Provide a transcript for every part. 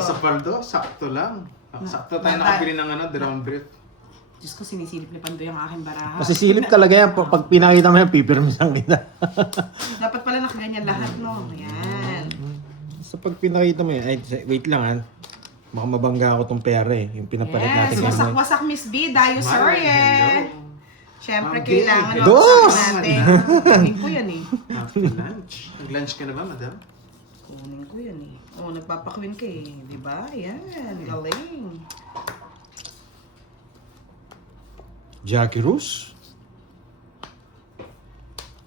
naman sa paldo, sakto lang. Sakto tayo nakabili ng drum brief. Diyos ko, sinisilip ni Pandoy ang aking baraha. Masisilip talaga yan. Pag pinakita mo yan, pipirmisan kita. Dapat pala nakaganyan lahat, no? Ayan. So pag pinakita mo yan, ay, wait lang ha. Baka mabangga ako tong pera eh. Yung pinapalit natin Yes, ngayon. wasak-wasak Miss B, Dayo sorry Hello. eh. Siyempre, Okay. kailangan Dos! wasakin natin. Kunin ko yan eh. After lunch. Nag-lunch ka na ba, madam? Kunin ko yan eh. Oh, nagpapakwin ka eh. Di ba? Yan, galing. Jackie Rose?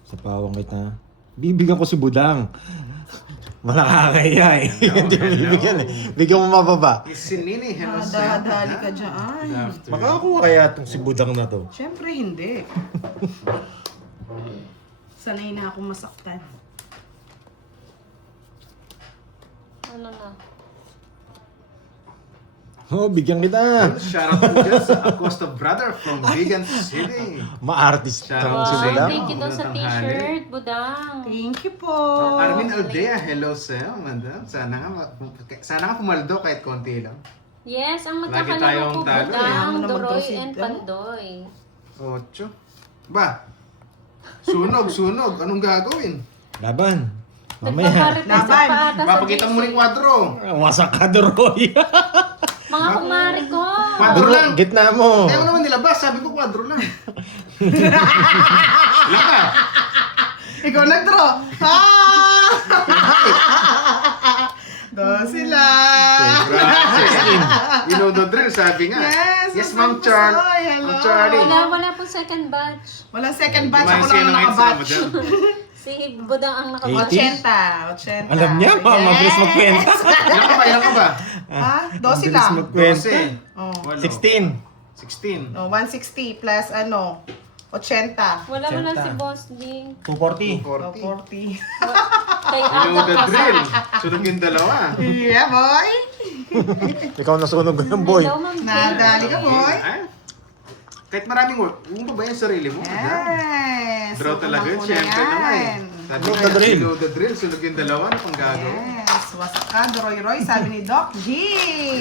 Sa pawang kita. Bibigyan ko si Budang. Malakakaya eh. Hindi mo bibigyan eh. Bigyan mo mababa. Si Nini, hello sir. Dahadali ka dyan. Makakuha kaya itong si Budang na to. Siyempre, hindi. Sanay na akong masaktan. Ano na? Oh, bigyan kita. Shout out to just Acosta brother from Vegan City. Ma-artist Shout kang out si sa Budang. Thank you daw sa Magandang t-shirt, Budang. Thank you po. Armin Aldea, hello sir, madam. Sana nga pumaldo kahit konti lang. Yes, ang Lagi magkakalaro tayong ko, talo eh. Budang, Ano naman daw Doroy, si- and Pandoy. 8. Ba? Sunog. Anong gagawin? Laban. Mamaya. Nagpaparetes Laban. pa ata sa Papakita mo ni GC. Quadro. Wasak ka, Doroy. Mga kumari ko. Quadro lang. Gitna mo. Tayo naman nilabas, sabi ko Quadro lang. Wala ka. Ikaw nag-draw. Ah! Do sila. You know the drill, sabi nga. Yes, Ma'am Ma'am Char. Pusoy, hello. Ma'am Charlie. Wala pong second batch. Walang second batch. Kumain Ako siya lang ng ang hits na, nakabatch. madam. Si Budang ang nakabatch. 80. Alam niya, mabilis magkwenta. Ilan ka ba? Ha? 12 Mabilis lang. magkwenta. 12. Oh. 16. 16. Oh, 160 plus 80. Wala mo lang si Boss Ding. 240. 40. 40. Kay You know Aga the pa drill. Sunod yung dalawa. Yeah, boy. Ikaw nasunog ng boy. Hello, Ma'am Jane. Nadali ka, boy. Ay, kahit maraming work, huwag mo ba yung sarili mo? Yes. Draw talaga yun, Sukunan ko na syempre naman eh. yan. Sabi Know nga, the drill. you know the drill, sunod yung dalawa, ano pang gagawin? Yes. Wasak ka, Roy, sabi ni Doc G.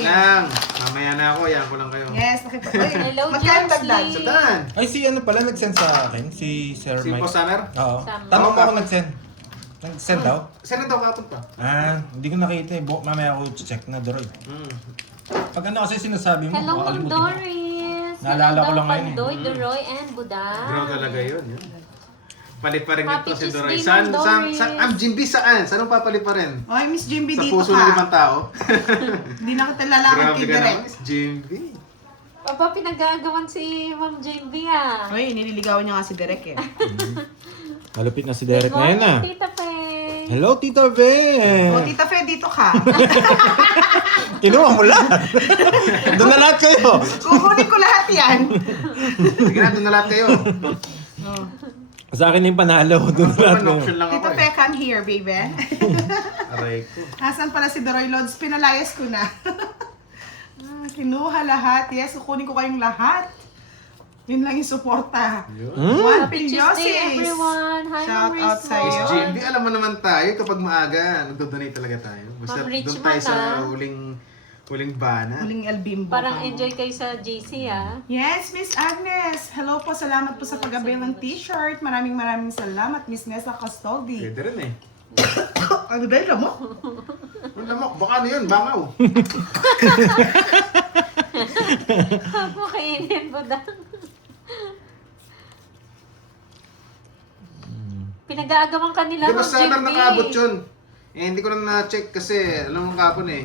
Lang, mamaya na ako, yan ko lang kayo. Yes, nakipag. Hello, Magkano dagdag? Josie. Satan! Ay, si ano pala nag-send sa akin? Si Sir Si Mike. Boss Summer? Oo. Sama. Tanong mo ako nag-send. Nag-send daw? Saan na daw kapon pa? Ah, hindi ko nakita eh. Mamaya ako check na, Doroy. Pag ano kasi sinasabi mo, Hello, Ma'am makakalimutan ko. Doris. Naalala ko lang ngayon eh. Pandoy, Doroy, and Budang. Draw talaga yun. Palit pa rin Happy ito si Doray. Tuesday, Saan, Ma'am saan, Doris. saan, Jimby saan? Saan ang papalit pa rin? Oy, Miss Jimby, Sa dito puso ng ka. ibang tao? Hindi na kita lalakad Grabe kay ka Direk. naman, Miss Jimby. Aba, pinagagawan si Ma'am JB ah. Oy, nililigawan niya nga si Direk eh. Malupit na si Derek Good ngayon ah. morning, Tita Faye. Hello, Tita Ve! O, Tita Fe, dito ka. Kinuha mo lahat. Doon na lahat kayo. Kukunin ko lahat yan. Sige na, doon na lahat kayo. Oh. Sa akin yung panalo. Doon na lahat Open kayo. option lang ako Tita Fe, eh. come here, baby. Aray ko. Asan pala si Doroy Lods? Pinalayas ko na. Kinuha lahat. Yes, kukunin ko kayong lahat. Yun lang yung suporta. Juan Happy Tuesday, Pillosis. everyone. Hi, Shout Ma'am out sa'yo. Miss Rizwan. Jimby, alam mo naman tayo kapag maaga, nagdodonate talaga tayo. Basta Ma'am doon Richman, tayo sa ah. huling bana. Huling El Bimbo. Parang enjoy kayo sa JC ah. Yes, Miss Agnes. Hello po. Salamat po sa pag-avail ng t-shirt. Maraming salamat, Miss Nessa Castoldi. Pwede rin eh. Ano ba yun mo? Ano mo, baka ano yun, bangaw. Ako kainin, Budang. Pinag-aagawan kanila, Di ba Ma'am summer JB. nakaabot yun? Eh, hindi ko na na-check kasi, alam mo kapon eh.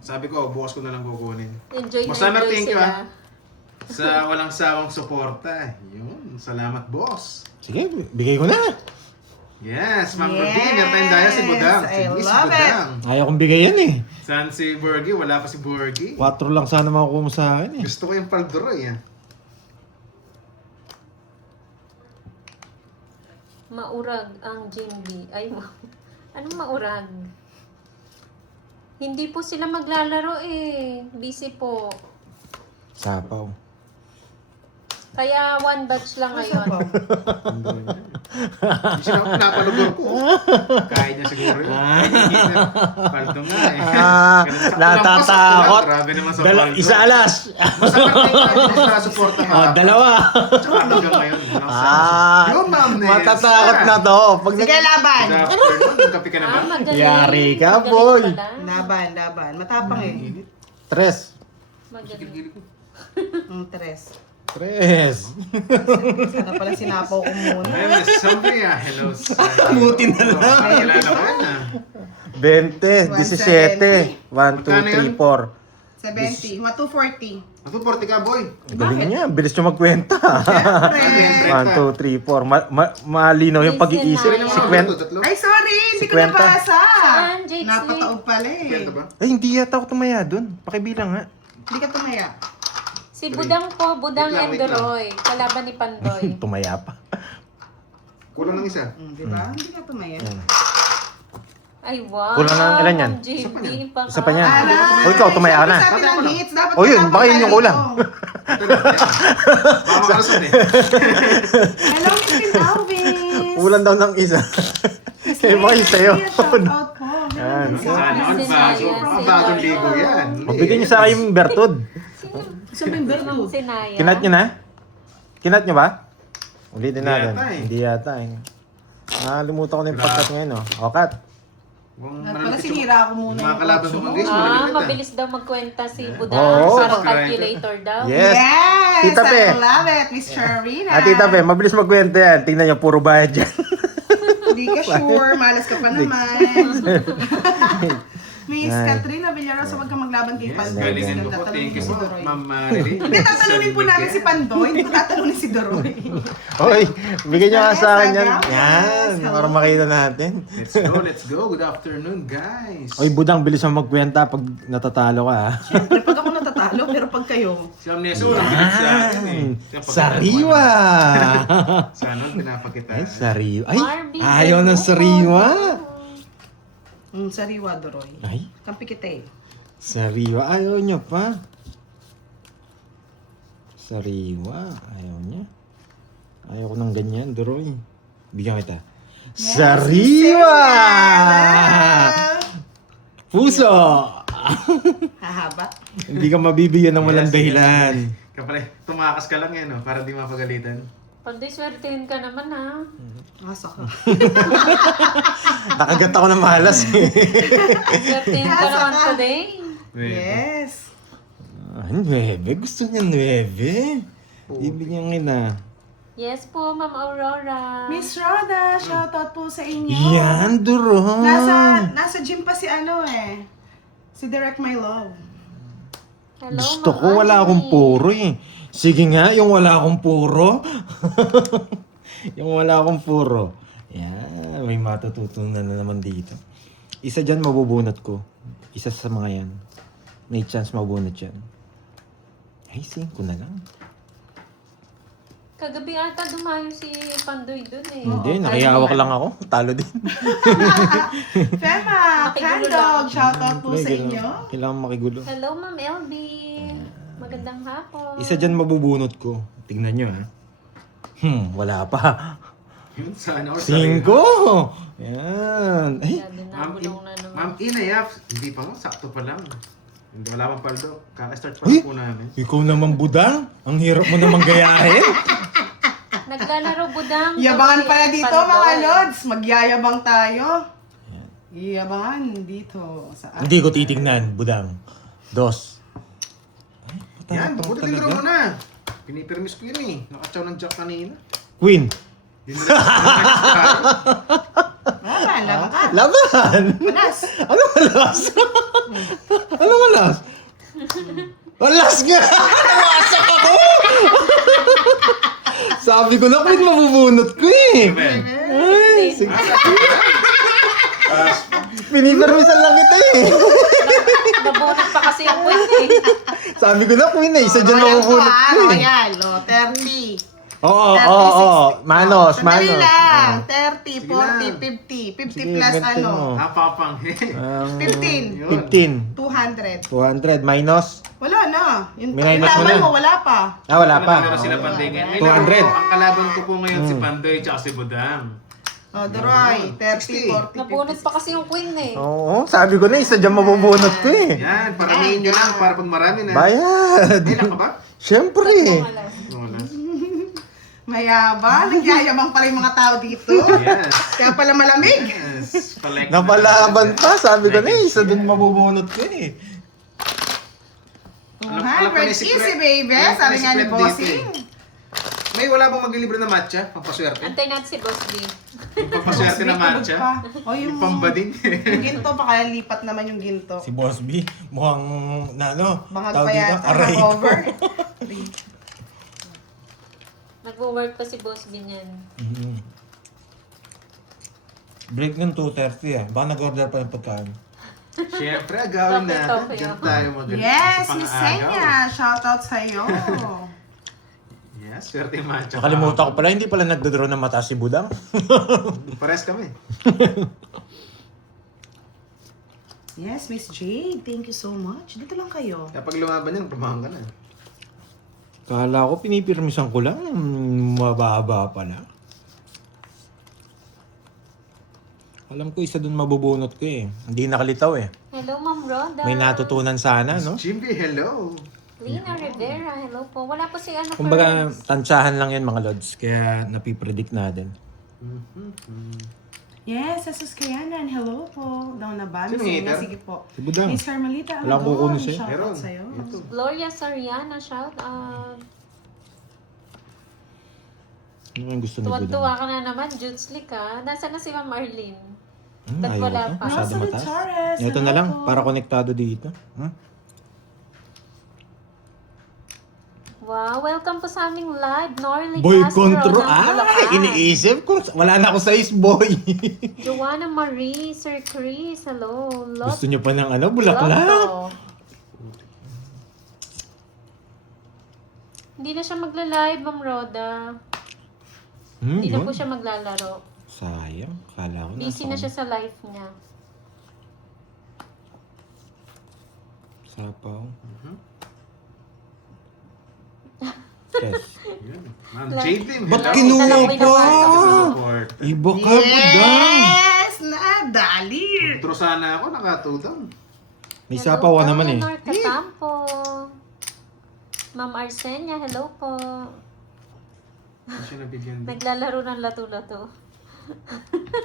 Sabi ko, bukas ko na lang kukunin. Enjoy na Boss Summer, enjoy thank you, sila. ah. Sa walang sawang suporta. Yun, salamat boss. Sige, bigay ko na. Yes, Ma'am Rubin, meron tayong daya si Budang. I Si Miss love it. Budang. Ayaw kong bigay yan eh. Saan si Borgie? Wala pa si Borgie. 4 lang sana makukuha mo sa akin eh. Gusto ko yung Paldoroy ah. Maurag ang JB. Ay, anong maurag? Hindi po sila maglalaro eh. Busy po. Sapaw. Kaya one batch lang ngayon. Hindi siya napalugor ko. Kaya niya siguro yun. Paldo nga eh. Ganun, sakto lang po, sakto Natatakot. lang. Grabe naman sa paldo. Isa alas. Basta partay tayo, basta suporta ka. Dalawa. Tsaka hanggang ngayon. Yung ma'am na Matatakot na to. Pag Sige, laban. Good afternoon. Magkape ka na ba? Magaling. Yari ka, Magaling boy. pala. Laban. Matapang eh. Tres. Magaling. Tres. Sana pala sinapaw ko muna. Ay, sorry ah. Hello. Buti na lang. Kilala ko yan ah. 20, 17. 1, 2, 3, 4. 70. 240. Ako 40 ka, boy. Galing niya. Bilis niyo magkwenta. Siyempre. 1, 2, 3, 4. Malinaw yung pag-iisip. Ay, Si Kwenta. Ay, sorry. Hindi ko 50. nabasa. Saan, Jake? Napataog pala eh. Kwento ba? Ay, hindi yata ako tumaya dun. Pakibilang nga. Hindi ka tumaya. Si Budang po, Budang Wait lang, and wait lang. Doroy. Kalaban ni Pandoy. Tumaya pa. Kulang ng isa. Di ba? Hindi ka tumaya. Ay, wow. Kulang ng ilan yan? Ma'am JB, pa Isa pa niyan. Aray! O, ikaw, tumaya ka na. Sabi ng hits, dapat O, yun, matapang baka yun yung tayo kulang. dito. Ito na. yan. Baka makalusot eh. Hello, Mr. Alvis! Ulan daw ng isa. Eh, baka yung sa'yo. Shoutout po. Yan. Sana all bago. Ang bagong ligo yan. Mabigyan niyo sa akin yung Bertud. Sabihin ba Sinong Sinaya? Kinat niyo na? Kinat niyo ba? Ulitin Hindi natin. yata eh. Hindi yata eh. Nakalimutan ko na yung pagkat ngayon, oh. O, kat. Pala sinira ako muna. Mga kalaban ko mga guys, Ah, malamit ah. mabilis daw magkwenta si Budang. Oo. Parang calculator daw. Yes. Yes! Tita Pe. I love it, Miss Sharina. Ah, Tita Pe, mabilis magkwento yan. Tingnan niyo, puro bayad yan. Hindi ka sure, malas ka pa naman. Miss Ay. Katrina Villarosa, huwag kang maglaban kay Yes, Pandoy. galingan mo po. Tatanungin Thank you si po, Doroy. Ma'am Riri. Hindi, tatanungin po namin si Pandoy. Hindi ko tatanungin si Doroy. Hoy, bigyan niyo nga sa akin yan. Yes, Yan, hello. para makita natin. Let's go. Good afternoon, guys. Oy, Budang, bilis mo magkwenta pag natatalo ka, ha? Siyempre, pag ako natatalo, pero pag kayo, Si Amneso, walang bilit sa akin eh. Kaya pag- Sariwa! Sana pinapakita. Ay, sariwa. Ay, Barbie, ayaw ng Bermudo. sariwa. sariwa, Doroy. Ay, Kampi kita eh. sariwa. Ayaw niya pa. Sariwa. Ayaw niya. Ayaw ko ng ganyan, Doroy. Bigyan kita. Sariwa! Puso! Hahaba. Hindi ka mabibigyan ng walang Yes, dahilan. Kapalay, tumakas ka lang yan, no? Para di mapagalitan. Pandoy, swertein ka naman ha. Asa ka. Nakagat ako ng malas eh. Swertein ka naman today. Yes. Ah, 9. Gusto niya 9. Ibigyan kita. Yes po, Ma'am Aurora. Miss Rhoda, shoutout po sa inyo. Yan, Duron. Nasa gym pa si ano eh. Si Direct My Love. Hello, Gusto Ma'am ko wala Annie. akong puro eh. Sige nga, yung wala akong puro. Yung wala akong puro. Yan, may matututunan na naman dito. Isa dyan mabubunot ko. Isa sa mga yan. May chance mabunot yan. Ay, 5 na lang. Kagabi ata dumayo si Pandoy dun eh. Hindi, nakihawak lang ako. Talo din. Fema, Makigulo Candog, lang. shoutout po sa inyo. Kailangan makigulo. Hello, Ma'am LB. Magandang hapon. Isa dyan mabubunot ko. Tignan nyo ha. Wala pa. Yun, sana or 5! Yan. Ay, Sabi na, Ma'am bulong na naman. Ma'am Inayaf, hindi pa mo, sakto pa lang. Hindi, wala pang paldo. Kaka-start pa Uy! lang po namin. ikaw naman Budang. Ang hirap mo namang gayahin. Naglalaro Budang. Yabangan pala dito Pandoy. mga lods. Magyayabang tayo. Iyabangan dito. Saan? Hindi ko titignan, Budang. 2. Yan, buti tinuro mo na. Pinipirmis ko yun eh. Nakachaw ng jack kanina. Queen. Yun na lang. Laban, laban ka. Laban! Panas. Ano malas? Ano malas? Malas nga! Nawasak ako! Sabi ko na, Queen, mabubunot ko eh. Ay, sige. Pinipermisan lang kita eh. Nabunot pa kasi ang queen eh. Sabi ko na, Queen, isa dyan Ayan po mabubunot ko eh. Ayan, 30. Oo, 30, oo, oo. 60. Manos, Sandali manos. lang. Ah. 30, 40, 50. 50 Sige, plus ganito ano? mo. Napapang. 15. 15. 200. 200 minus. Wala na. Yung Minaymat mo laban na. mo, wala pa. Ah, wala pa. Pero sila Pandoy ngayon. May 200. laro po. Ang kalaban ko po ngayon si Pandoy tsaka si Budang. Oh, Duroy, 30, 40, Nabunot pa kasi yung queen eh. Oo, sabi ko na, isa dyan mabubunot ko eh. Yan, paramihin nyo lang para pag marami na. Bayad. Ilan ka ba? Siyempre. Wala. Wala. Mayabang, nagyayabang pala yung mga tao dito. Yes. Kaya pala malamig. Yes. Collect. Napalaban pa, sabi ko na, isa dun mabubunot ko eh. 200, pala yung easy secret? baby. Alam pala Sabi yung nga ni secret Bossing. dito May wala bang maglilibre na matcha? Pampaswerte? Antay natin si Boss D. Yung pampaswerte na matcha? O yung, Yung pambading? yung ginto, pakalipat naman yung ginto. Si Boss B, mukhang na ano, Bangag tawag pa dito, yata, aray ko. cover. Nagwo-work pa si Boss D niyan. Mhm. Break ng 2:30 eh. Baka nag-order pa ng pagkain. Siyempre, agawin natin. Tope-tope, Diyan oh. tayo magaling. Yes, Sa Miss pang-agaw. Senya. Shoutout sa'yo. Yes, swerte yung matcha. Nakalimutan ko pala, hindi pala nagdodraw ng mata si Budang. Pares kami. Yes, Miss Jade. Thank you so much. Dito lang kayo. Kaya pag lumaban yan, pamahan ka na. Kala ko pinipirmisan ko lang, mababa pala. Alam ko isa dun mabubunot ko eh. Hindi nakalitaw eh. Hello, Ma'am Rhoda. May natutunan sana, no? Jimby, hello. Lina Rivera, hello po. Wala pa si ano Kumbaga, first. tansyahan lang yan mga lods. Kaya napipredict natin. Yes, Jesus Kayanan. Hello po. Daw na ba? Sino Miss Senya, hater? sige po. Si Budang. Miss Carmelita Wala akong kukunin sa'yo. Shoutout Meron. sa'yo. Ito. Gloria Sariana, shout out. Ano yung gusto ni Budang? Tuwan-tuwa ka na naman, Jutslik ha. Nasaan na si Ma'am Arlene? Ba't Ayaw wala ko. pa? Masyado Rosa mataas. Torres, Ito na hello lang, po. para konektado dito. Wow, welcome po sa aming live, Norley Boy Castro control. ng Ah, Bulacan. iniisip ko. Wala na ako sa boy. Joanna Marie, Sir Chris, hello. Gusto niyo pa ng ano, bulaklak? Lotto. Hindi na siya magla-live, Ma'am Rhoda. Hindi na yun. po siya maglalaro. Sayang. Kala ko Busy na siya sa live niya. Sapaw. Mhm. Yes. Yun. Ma'am Jade Lim, Ba't hello. kinuha Dalawa pa? binawasan. Support. Iba ka, Budang. Yes! Nadali! Intro sana ako, nakatudang. May sapaw ka naman eh. Eleanor Catampo. Ma'am Arsenia, hello po. Hindi siya nabigyan din. Naglalaro ng lato-lato.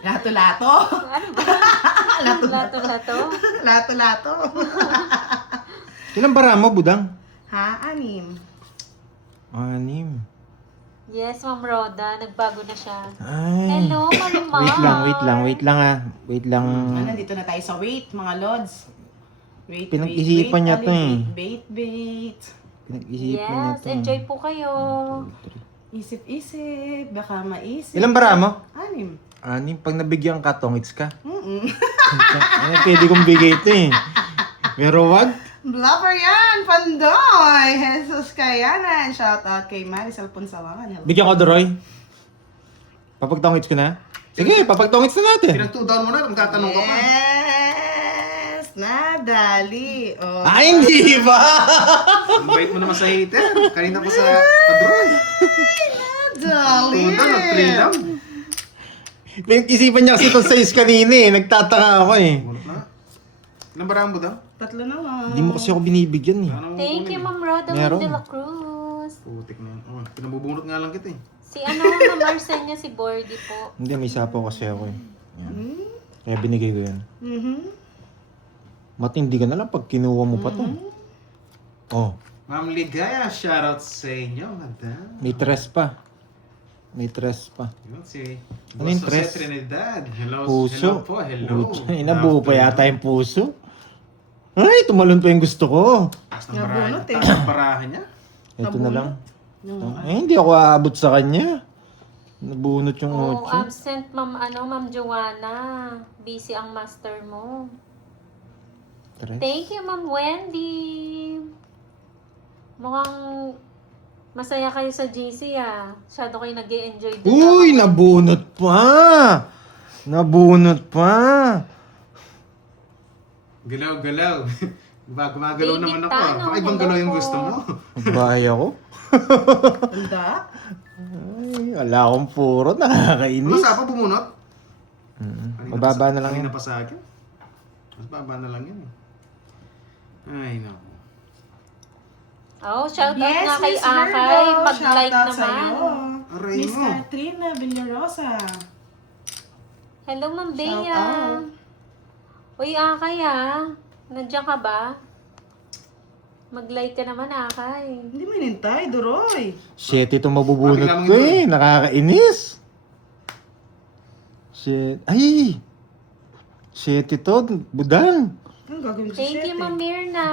Lato-lato? Ano ba? Lato-lato? Lato-lato? Ilang bara mo, Budang? Ha? Anim. 6. Yes, Ma'am Rhoda. Nagbago na siya. Ay. Hello, Marimar. Wait lang ah. Wait lang. Nandito na tayo sa weight, mga lods. Wait, Pinag-isipan niya to eh. Bait. Pinag-isipan niya Yes, to. enjoy po kayo. Isip-isip, baka maisip. Ilang bara mo? 6. 6. Pag nabigyan ka, tongits ka. Mm-mm. Ay, pwede kong bigay ito eh. Pero wag. Bluffer yan, Pandoy! Jesus Kayanan. Shout out kay Marisol Punsawangan. Hello. Bigyan ko, Doroy. Papagtongits ko na? Sige, papagtongits na natin. Pinag-2 down mo na, kung tatanong ka pa. Yes! Nadali. Oh. Ah, hindi ba? Ang bait mo naman sa hater. Kanina ko sa padroy. Nadali. 2 down, nag-3 lang. Pinag-isipan niya kasi itong size kanina eh. Nagtataka ako eh. Wala na. Ilang barang mo daw? 3 na lang. Hindi mo kasi ako binibigyan eh. Ano mo Thank you, kunin? Ma'am Rhoda Meron. de la Cruz. Putik na yan. Oh, pinabubunot nga lang kita eh. Si ano, Ma'am Arsenia, si Bordy po. Hindi, may sapaw kasi ako eh. Yan. Kaya binigay ko yan. Mhm. Matindi ka na lang pag kinuha mo pa to. Oh, Ma'am Ligaya, shoutout sa inyo, madam. may tres pa. May tres pa. Yun si Ano yung Boss Jose tres? Trinidad. Hello, Puso. hello po, hello. Puso. Inabuo pa yata yung puso. Ay, tumalon pa yung gusto ko. Taas ng Nabunot barahan, eh. taas ng barahan niya. Ito na lang. Yung- Ay, hindi ako aabot sa kanya. Nabunot yung Oh, 8. absent, Ma'am Joanna. Busy ang master mo. Tres. Thank you, Ma'am Wendy. Mukhang masaya kayo sa GC ah. Masyado kayo nag-e-enjoy din. Uy, nabunot pa! Nabunot pa! Galaw-galaw. Gumagalaw David naman ako. Tano, Baka ibang hello galaw yung po. gusto mo. Bahay ako. Handa? Ay, wala akong puro. Nakakainis. Masa pa bumunot? Mababa na lang Kanina yan. pa sa akin. Mas baba na lang yan eh. Ay, naku. Oh, shout out Yes, nga kay Miss Virgo. Akay. Mag-like Shout out naman. sa'yo. Aray Miss mo. Katrina Villarosa. Hello, Ma'am Shout Bea. out. Uy, Akay nandiyan ka ba? Mag-like ka naman, Akay. Hindi mo inintay, Duroy. Shit, ito mabubunot Bakit lang ko ito? eh. Nakakainis. Shit. Ay! Shit ito. Budang. Anong gagawin ko sa Thank you, sete? Ma'am Mirna.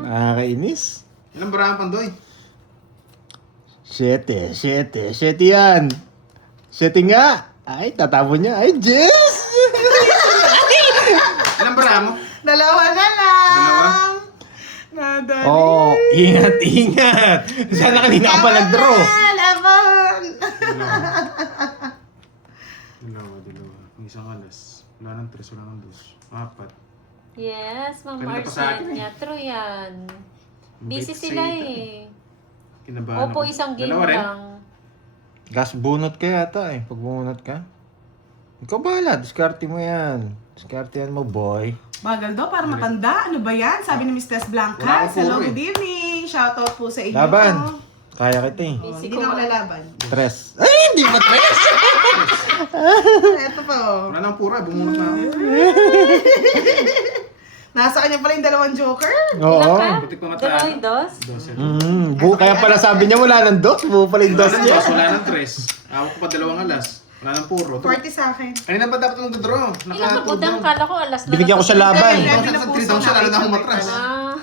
Nakakainis. Ilang barahan pandoy? Shete, shete, shete yan. Shete nga. Ay, tatapon niya. Ay, Jess! Ilang barahan mo? Dalawa na lang. Dalawa? Nadali. Oh, ingat, ingat. Sana kanina ka pa nag-draw. Laban! Dalawa. Ang isang alas. Wala nang 3, wala nang 2. 4. Yes, Ma'am Kanina pa sa akin Arsenia. True yan. Busy Bait sila sa ito. eh. Kinabahan Opo, ako. isang game Dalawa rin? lang. Gas, bunot ka yata eh. Pag bunot ka. Ikaw bahala. Diskarte mo yan. Diskarte yan mo, boy. Bagal daw para matanda. Ano ba yan? Sabi ni Miss Tess Wala Blanca. akong Hello, puro eh. good evening. Shoutout po sa inyo. Laban. Kaya kita eh. Oh, hindi na ako lalaban. Tres. Ay, hindi ba tres? Ito pa oh. Wala nang pura. Bumunot na ako. Nasa kanya pala yung dalawang joker. Oo. Ilan ka? Butik pa Dalawa mataan. yung dos? 12. Kaya pala sabi niya wala nang dos. Buo pala yung Wala dos nang niya. 2, wala nang 3. Ako ko pa 2 alas. Wala nang puro. 40 sa akin. Kanina pa dapat nung draw. Ilan ka budang? Kala ko alas na. Binigyan ko siya laban. Hindi, Nasa Binapuso 3 down siya, lalo na natin. humatras. Ah.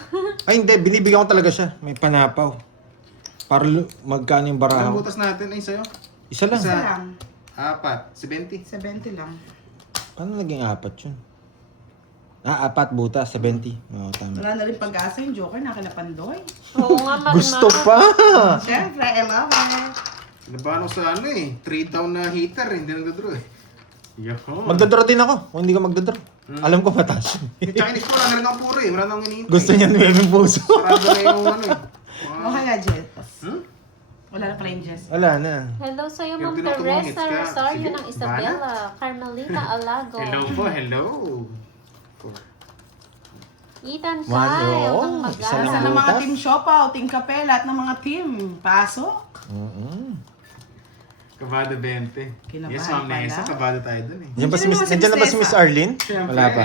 Ay, hindi. Binibigyan ko talaga siya. May panapaw. Para magkano yung Ang barahaw. butas natin ay sa'yo. Isa lang. Isa Isa. lang. 4. 70. 70 lang. Paano naging apat yun? 4 butas. 70. Oo, tama. Wala na rin pag-asa yung joker na kila Pandoy. Oo nga, Marma. Gusto pa! Siyempre, I love it. Nabahan ko sa 3 down na hitter. Hindi nagdadraw eh. Yoko. Magdadraw din ako. Kung hindi ka magdadraw. Alam ko mataas yun. Chinese ko, wala na rin ang puro eh. Wala nang iniintay. Gusto niya ng puso. Sarado na yung ano eh. O kaya, Jess. Hmm? Wala na pala yung Jess. Wala na. Hello sa'yo, Yung Ma'am tinutulungit Teresa ka. Rosario Sige, ng Isabela. Carmelita Alago. Hello po, hello. Ethan Wow, Sai. oo. Ang Isa Sa lang mag ng mga butas? team Siopaw, team Kapel, at ng mga team, pasok. Kabado 20. Kinabahan Yes, Ma'am pala. Nessa. Kabado tayo dun eh. Nandiyan ba si Nandiyan Miss, naman si nandiyan na ba si Miss Miss Nessa. Arlene? Siyempre. Wala pa.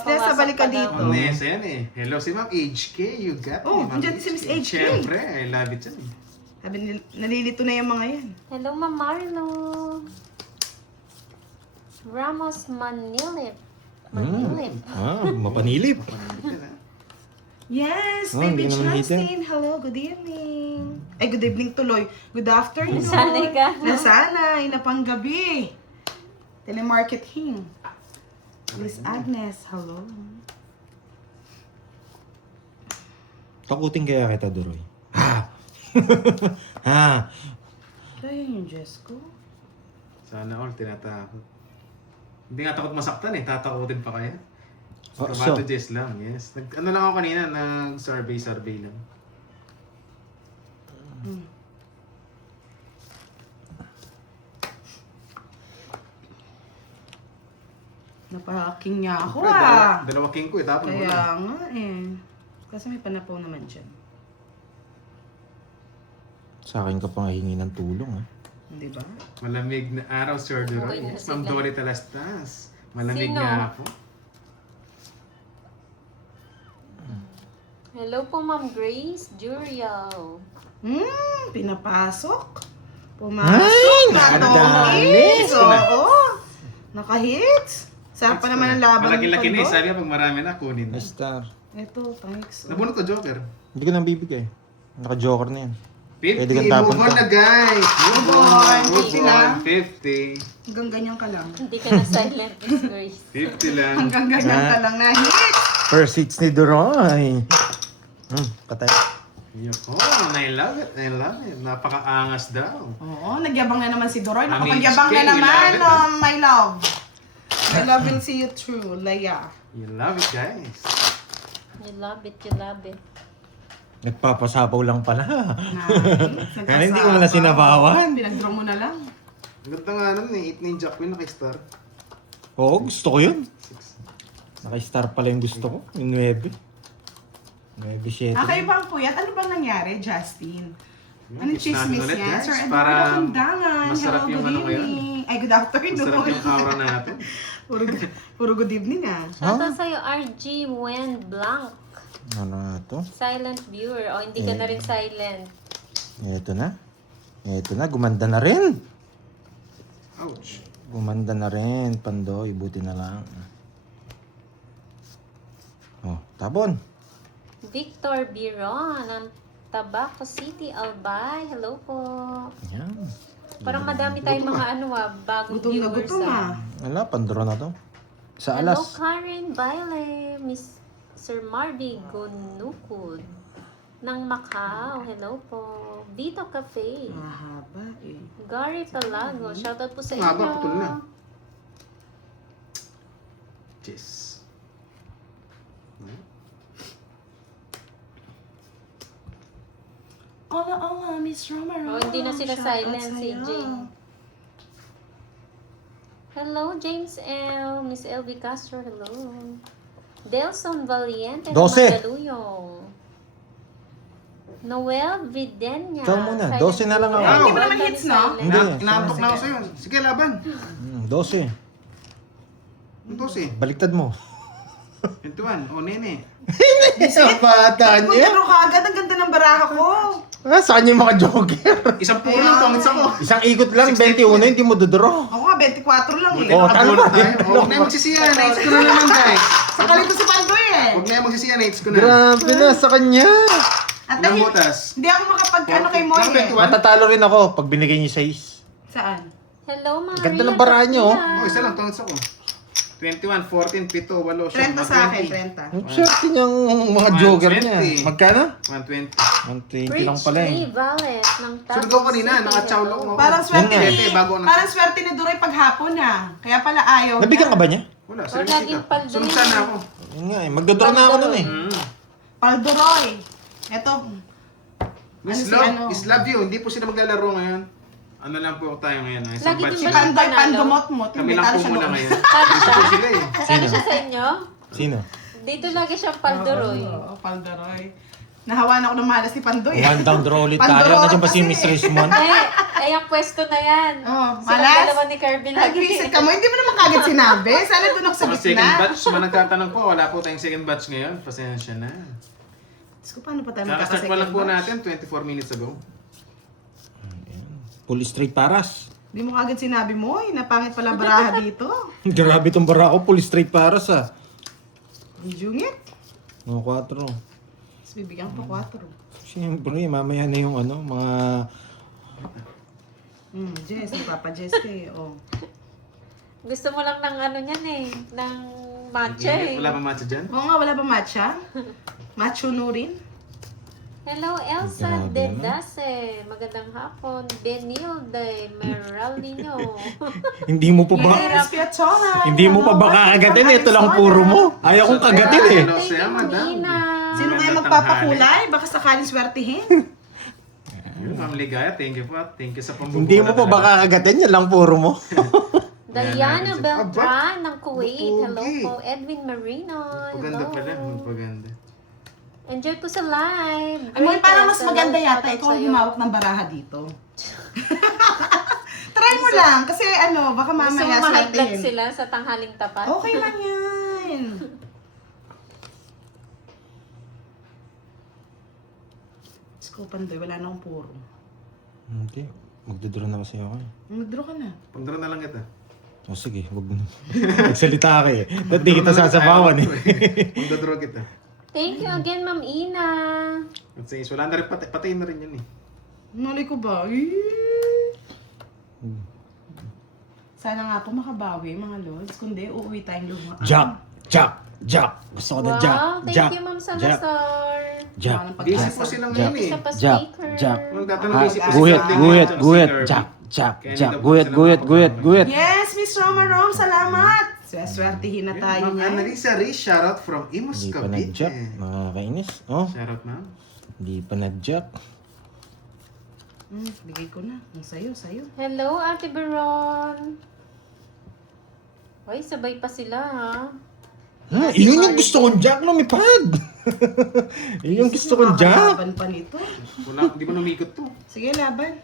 Nessa, balik ka dito. Ma'am Nessa yan eh. Hello si Ma'am HK. You got me, Oh, Ma'am nandiyan si Miss HK. Siyempre, I love it yan eh. Sabi, nalilito na yung mga yan. Hello, Ma'am Marlo. Ramos Manilip. Manilip. Mapanilip. Panamit yan ah. Yes, Oh, baby hindi naman Justin. Hello, good evening. Ay, good evening tuloy. Good afternoon. Nasanay ka, no? Nasanay, na panggabi. Telemarketing. Miss Agnes, hello. Takutin kaya kita, Duroy. Ha! Ha! Kaya yung Jess ko. Sana all tinatakot. Hindi nga takot masaktan eh. Tatakotin pa kaya. Oh, Kabado so, Jess lang, yes. Ano lang ako kanina, nag-survey lang. Napaking niya ako Siyempre, ah. dalawa king ko eh. Tapos mo Kaya na. nga eh. Kasi may panapaw naman dyan. sa akin ka pa hingi ng tulong, ha? Di ba? Malamig na araw, Sir Okay, Duroy. nasip Ma'am lang. Dory Talastas. Malamig Sino? nga ako. Hello po, Ma'am Grace Jurial. Pinapasok. Ay, Pumasok. nakadali. Nakahits. Oo. Nakahits. Sarap pa naman ang laban. Malaki-laki na eh. Pando. Sabi nga pag marami na, kunin na. Star. Ito, thanks. Nabunot ko, Joker. Hindi ko nang bibigay. Naka-joker na yan. 50, Pwede kang tapon move on ka. na guys. Move on, on, move 50 lang. on. 50. Hanggang ganyan ka lang. Hindi ka na silent, Miss Grace. 50 lang. Hanggang ganyan ka lang na hit. First hits ni Duroy. Patay. Yoko, I love it. I love it. Napaka-angas daw. Oo, nagyabang na naman si Doroy. Mami, Nakapagyabang na Spain, we naman, love it, my love. My love will see you through, Leia. You love it, guys. You love it, you love it. Nagpapasapaw lang pala. Nice. Kaya hindi ko na sinabawan. Binag-draw mo na lang. Ang ganda nga nun eh. 8 Ninja Queen, naka-star. Oo, gusto ko yun. Naka-star pala yung gusto ko. Yung 9. 9-7. Kayo bang puyat? Ano bang nangyari, Justin? Anong It's chismis not ulit, yan? guys. Sir Para Eduardo Kundangan. masarap Hello, yung good ano ngayon. evening. Ay, good afternoon. Masarap yung aura natin. Puro good evening ah. Shoutout sa'yo, RG Wen Blanc. Ano na to? Silent viewer. O, hindi ka na rin silent. Ito na. Ito na, gumanda na rin. Ouch. Gumanda na rin, Pandoy. Buti na lang. Oh, tabon. Victor Biron ng Tabaco City, Albay. Hello po. Yan. Parang madami tayong mga bagong Gutom na viewers. gutom ah. Wala, pandro na to. Sa Hello, alas. Karen Baile, Miss Sir Marby Gunukod ng Macau. Hello po. Vito Cafe. Mahaba eh. Gary Palago. Shoutout po sa Mahaba, inyo. putol na. Cheers. Ola, Miss Romero. Oh, hindi na sila Shoutout silent si sa'yo. Jane. Hello, James L. Miss LB Castro. Hello. Delson Valiente ng 12. Mandaluyong. Noel Videnya. Ikaw muna, Silent 12 na lang ako. viewer. Hindi mo naman hits, no? Silent. Hindi. Inaantok na ako sa'yo. Sige, laban. 12. Ang 12. Baliktad mo. 21. O, nene. Isang bata Pero kagad, ang ganda ng baraha ko. Ah, saan yung mga joker? Isang puro lang, pangits ako. Isang ikot lang, 21, hindi mo dodoro. Ako nga, 24 lang eh. Oh, Nakapulot talo. tayo. Huwag na yung magsisiya. Nates ko na naman, guys. Sakali ko si Pandoy eh. Huwag na yung magsisiya. Nates ko na. Grabe na sa kanya. At Ilang dahil, butas? hindi ako makapag-ano kay Moy eh. 21? Matatalo rin ako pag binigay niyo 6. Saan? Hello, Maria. Ganda ng baraan nyo, oh. Oh, isa lang. Pangits ako. 21, 14, 7, 8, 30 sa akin, 30. Ang swerte niyang mga joker niya. 120. Magkano? 120. 120 lang pala Rich eh. Lee Valles ng Taguig Sumigaw kanina, City. nakachawlo Hello. ko. Parang swerte Yun nga. ni, Bago na- parang swerte ni Duroy paghapon ah. Kaya pala ayaw Nabigyan ka ba niya? Wala, O, seryoso laging ka. paldo Sunod yun. sana ako. Yun nga eh, magdodoro na ako nun eh. Palduroy. Ito, Miss Ano si Love, ano? Miss Love you. Hindi po sila maglalaro ngayon. Ano lang po tayo ngayon. Isang Lagi batch din si ba sila. Pandoy Panalo? pandumot-mot. Kami Hindi, lang talo po siya muna noon. ngayon. Gusto po sila eh. Kasali siya sa inyo? Sino? Dito lagi siyang Palduroy. Oo, Palduroy. Nahawan ako ng malas ni Pandoy. One down draw ulit tayo. Pandurot Nandiyan ba si kasi. Miss Rismon? Ay, ang pwesto na yan. Oh, Silang malas. dalawa ni Kirby lagi. Nag-visit ka mo, hindi mo naman kagad sinabi. Sana doon ako sa Mga second gitna. batch, mga nagtatanong po, wala po tayong second batch ngayon. Pasensya na. Diyos ko, paano pa tayo Kakastart pa lang po magkakasecond natin 24 minutes ago. Full straight paras. Hindi mo kagad sinabi mo, napangit pala baraha dito. Grabe tong bara ko, full straight paras ah. Ang jungit. Mga 4. Tapos bibigyan ko pa 4. Siyempre, mamaya na yung ano, mga... Jess, Papa Jess eh. Oh. Gusto mo lang ng ano niyan eh. Ng matcha eh. Wala pa matcha dyan? Oo nga, wala ba matcha? Macho Nurin? Hello, Elsa Grabe de naman. Dase. Magandang hapon. Benil de Meralino. Hindi mo pa ba... Yes, Piazzola. Hindi mo pa ba kakagatin? Ito lang puro mo. Ayaw kong kagatin eh. Hello, Thank Sir you, Madam. Manina. Sino kaya Magandang magpapakulay? Baka sakaling swertihin. Yun, Ma'am Ligaya, thank you po. Thank you sa pambubuo. Hindi mo pa ba kakagatin? Yan lang puro mo. Diana Aba, Beltran ng Kuwait. Hello pogi. po. Edwin Marino. Paganda Hello. pala, paganda. Enjoy po sa live. Ay, Moy, parang mas Hello, maganda yata shoutout ikaw ang sa'yo. humawak ng baraha dito. Try mo lang, kasi ano, baka Gusto mo mamaya mahagdag swertihin. sila sa tanghaling tapat? Okay lang yan. Sko, Pandoy, wala na akong puro. Hindi. Magdodoro na kasi ako eh. Mag-draw ka na. Pagdara na lang kita. O sige, wag mo na. Magsalita ka eh. Ba't di kita sasabawan eh? Magdadraw kita. Thank you again, Ma'am Ina. At sige, wala na rin, patayin na rin yun eh. Mali ko ba? Sana nga po makabawi, mga lods. Kundi, uuwi tayong luha. Jack! Jack! Jack! Gusto ko na Jack! Wow, thank Jack! you, Ma'am Jack! Salazar. Jack! Busy po silang Jack. yun eh. Isa pa Jack! speaker. Jack! Magtatanong Ah, busy po guhit! sila. Guhit! Si Guhit! Kirby. Jack! Jack! Kaya Jack! hindi daw po Guhit! sila Guhit! makakuha. Guhit! Guhit! Yes, Miss Roma Rom, salamat! Swertihin na tayo Ma'am niya. Annalisa Reyes, shoutout from Imus, Hindi pa Cavite. nag-jack. Nakakainis. Oh, Shoutout, ma'am. hindi pa nag-jack. Bigay ko na. Ang sayo. Hello, Ate Veron. Ay, sabay pa sila ha. Ha, yun yung gusto kong jack, lumipad. Yun yung gusto kong jack. Laban pa nito. Wala, di ba numikot to? Sige, laban.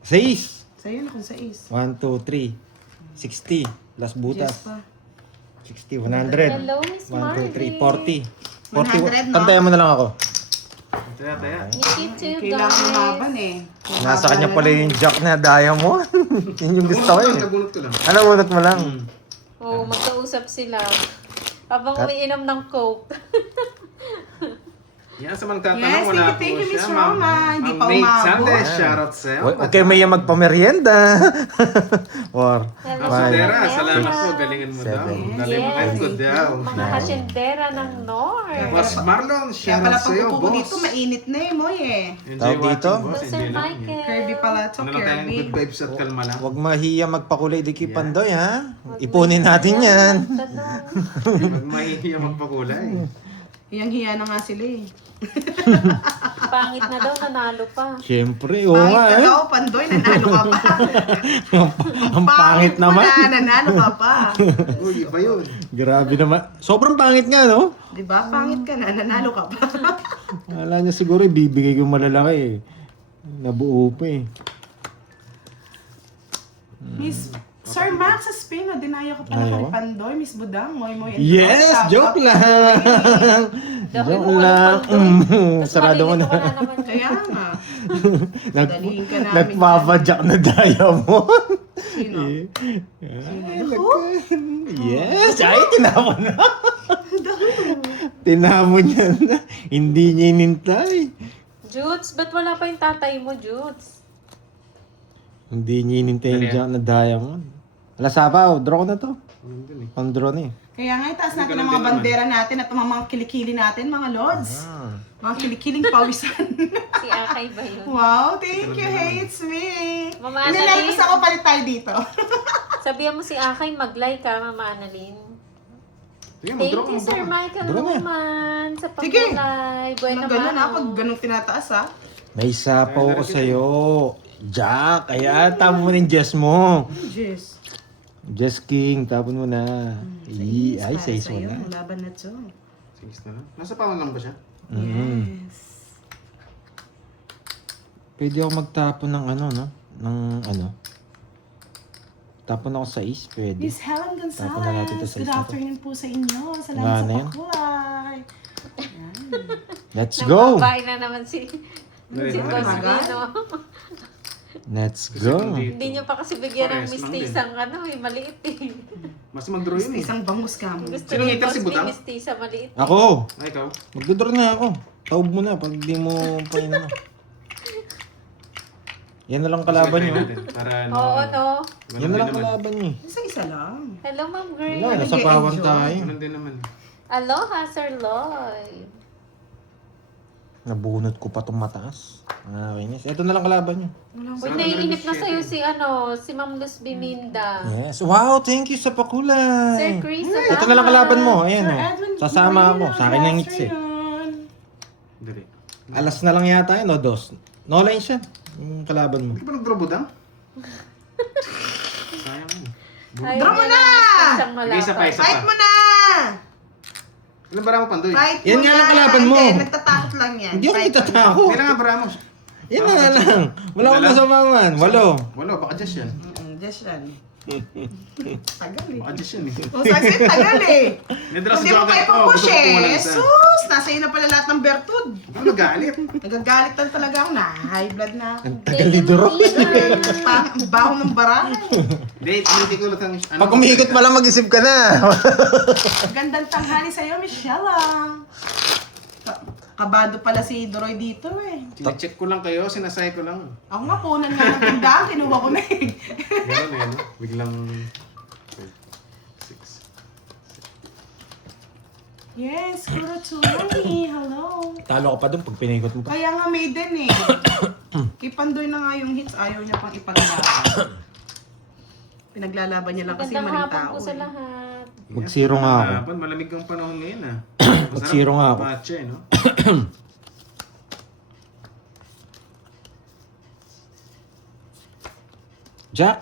6. Sa'yo na kung sa is. 1, 2, 3. 60. Last Yes butas. pa. 60, 100. Hello, Miss 1, 2, Marvin. 3, 40. 100, no? Tantayan mo na lang ako. Taya. Me too, Kailangan guys. laban eh. Nasa kanya pala yung jack na diamond. Yun yung gusto ko eh. Nabunot ko lang. Ano, bunot mo lang. Oo, magkausap sila. Habang umiinom ng Coke. Yan sa mga tatanong, Yes, wala thank you, po Miss siya, Roma. Hindi pa Ma'am Nate umabot. Sandes, shoutout sa'yo. Okay, may magpamerienda. Or, Hello, Pasundera, Ma'am salamat Elsa. po, galingan mo daw. Seven. Galingan ko daw. Mga hasyendera ng North. Boss Marlon, Kaya shoutout pala sa'yo, pag upo boss. dito, mainit na eh, Moy eh. Enjoy Tawag dito? watching, boss. Hello, Sir Enjoy lang. Michael. Kirby pala to, Ano lang tayong Kirby. good vibes at kalma lang. Huwag mahiya magpakulay di kay Pandoy, ha? Ipunin natin yan. Huwag mahihiya magpakulay. Hiyang-hiya na nga sila eh. Pangit na daw, nanalo pa. Siyempre, oo Pangit nga ka eh. daw, Pandoy, nanalo ka pa. Ang pangit mo naman. na, nanalo ka pa. Uy, iba yun. Grabe naman. Sobrang pangit nga, no? Diba? Pangit ka na, nanalo ka pa. Wala niya siguro, ibibigay ko malalaki eh. Nabuo pa eh. Miss, Sir Max sa Spain, dinaya ko pala Ayaw. kay Pandoy, Miss Budang, Moy and Yes! Ross. Joke lang! Dahil Joke mo lang. Tapos Sarado mo na. malilito ka na naman. Kaya nga. Nag, Dalihin ka namin nagpapadyak na diamond. Sino? Yes! Ay, tinapon na. Tinapon niya na. Hindi niya inintay. Judes, ba't wala pa yung tatay mo, Judes? Hindi niya inintay yung Ano yan? jack na diamond. Alas sabaw, draw ko na to. Nandun eh. Pang-draw na eh. Kaya nga, itaas natin Ganun ang mga din bandera natin at ang mga kilikili natin, mga lords. Mga kilikiling pawisan. Si Akay ba yun? Wow, thank you. Hey, it's me. Mama Nilalabas Annalyn. ako, palit tayo dito. Sabihan mo si Akay, mag-like ka, Mama Annalyn. Sige, Thank mag-draw you, ka, Sir mag-draw ka. Michael Draw na. Luman, sa Sige. pag-like. Buena Ganun ganun ha, mano. pag ganun tinataas ha. May sapaw ko sa'yo. Jack, kaya tapon mo ng Jess mo. Jeez. Jess King, tapon mo na. Ay, Para says mo sa'yo, na. ang laban na to. Sige, na lang. Nasa pawan lang ba siya? Yes. Pwede ako magtapon ng ano, no? Ng ano? Tapon ako sa is, pwede. Miss Helen Tapon na natin to Gonzalez, sa good isa to. afternoon po sa inyo. Wala Salamat sa na yan. pakulay. Let's go! Nagbabae na naman si Dali, Boss dali. Vino. Let's go! Hindi niyo pa kasi bigyan ng Pares lang mistisang ano eh, maliit eh. Mas mag-draw yun eh. Isang bangus ka mo. Gusto Sino ni hater Boss si V, Butang? mistisa maliit. Ako! Ay, ikaw. Magdodraw na ako. Taob mo na pag di mo pa inano. Yan na lang kalaban Sige, nyo. try natin. Para ano. Oo, no? Ganun Yan na din lang naman. kalaban nyo. Isa-isa lang. Hello, Ma'am Grace. Wala, nasa pawan tayo. Ganun din naman. Aloha, Sir Lloyd. Nabunot ko pa itong mataas. Ah, kainis. Ito na lang kalaban nyo. Uy, naiinip na sa'yo si si Ma'am Luz Biminda. Yes. Wow, thank you sa pakulay. Sir Chris, salamat. Ito na lang kalaban mo. Ayan Sir o. Edwin Sasama Marina, ako. Sa akin good ang hits eh. afternoon. Dali. Alas na lang yata yun o dos. No line siya. Yung kalaban mo. Hindi ka ba nag-draw budang? Sayang mo. Ayaw Draw mo niya na! ng mistisang Sige, isa pa, malapad. isa Fight pa. mo na! Ilan bara mo, Pandoy? Fight Yan mo nga na! lang kalaban mo. Hindi, nagtatakot lang yan. Hindi ako Fight mo na. itatakot. Kailan nga bara mo? Yan na nga lang. Wala akong masamaman. Walo. Wala, baka just yan. Just yan. Tagal eh. Baka just yan eh. O sagsit, tagal eh. Nidras Hindi mo joker kayo ko. pupush Gusto ko eh. walang isa. Sus! Nasa iyo na pala lahat ng bertud. Ano galit? Nagagalit lang talaga ako na. High blood na ako. Ang tagal ni Duro. Ang baho ng baray. Hindi, hindi ko lang ano. Pag umihikot pa lang, mag-isip ka na. Gandang tanghali sa'yo, Michelle ah. Kabado pala si Doroy dito eh. Sine-check ko lang kayo, sinasay ko lang. Ako nga punan nga ng tindahan, kinuha ko na eh. Gano'n eh, no? Biglang... 6. Yes, Kuro Tulani, hello. Talo ka pa doon pag pinikot mo pa. Kaya nga maiden eh. Kay Pandoy na nga yung hits, ayaw niya pang ipaglaban. Pinaglalaban niya lang kasi Magandang maling hapon tao. po sa eh. lahat. Mag-zero nga ako. Laban, malamig ang panahon ngayon ah. Mag-zero nga ako. Matcha eh, no? Jack!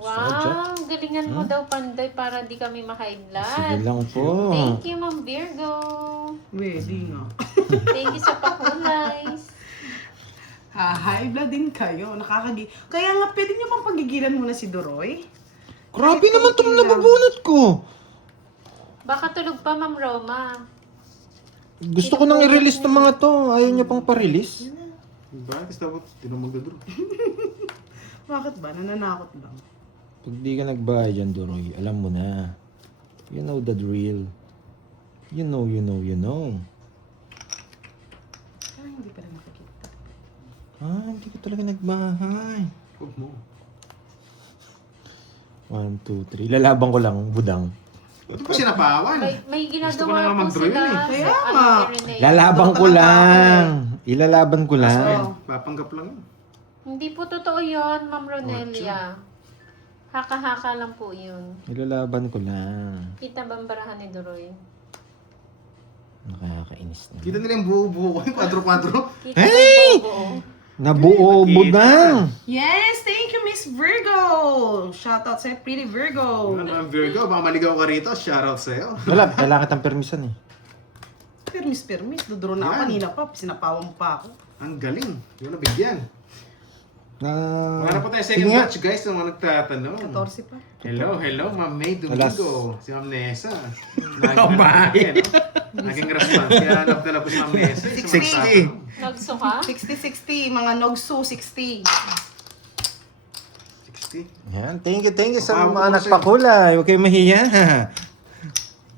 Wow, galingan mo daw Pandoy para di kami maka-high Sige blood. lang po. Thank you, Ma'am Virgo. Pwede nga. Thank you sa pakulay. High blood din kayo. Kaya nga, pwede nyo bang pagigilan muna si Doroy? Grabe naman itong nabubunot ko. Baka tulog pa, Ma'am Roma. Gusto ko nang i-release ng mga to. Ayaw niya pang pa-release. Bakit dapat? Di na magdadro. Bakit ba? Nananakot lang. Pag di ka nagbayad dyan, Doroy, alam mo na. You know the drill. You know. Ay, hindi pa rin makikita. Hindi ko talaga nagbahay. Huwag mo. 1, 2, 3. Lalaban ko lang, budang. Ito pa sinapawan. May Gusto ko na ginagawa nga po mag-drill sila eh. sa Kaya ano, nga. Renee. Lalaban ko lang. Ilalaban ko lang. Papanggap lang yun. Hindi po totoo yun, Ma'am Ronelia. Haka-haka lang po yun. Ilalaban ko lang. Kita ba ang barahan ni Doroy? Nakakainis na. Kita nila yung buo-buo ko, yung kwadro-kwadro. Kita ba yung buo? Nabuo, budang. Yes! Thank you, Miss Virgo! Shoutout sa Pretty Virgo! Ano ang Virgo? Baka maligaw ka rito. Shoutout sa'yo. Wala, kailangan kitang permisan eh. Permis. Duduro na ako Yan. kanina pa. Sinapawan mo pa ako. Ang galing. Yun na bigyan. Na... Wala pa tayo Sige second nga. batch guys. Yung mga nagtatanong. 14 pa. Hello, Ma'am May Alas. Domingo. Si Ma'am Nessa. Naging response. Kaya hanap na lang po si Ma'am Nessa. 60. Nagso ka? 60-60. Mga Nogsu 60. 60. Yan, thank you sa Mababa mga ko nagpakulay. Huwag kayong mahiya.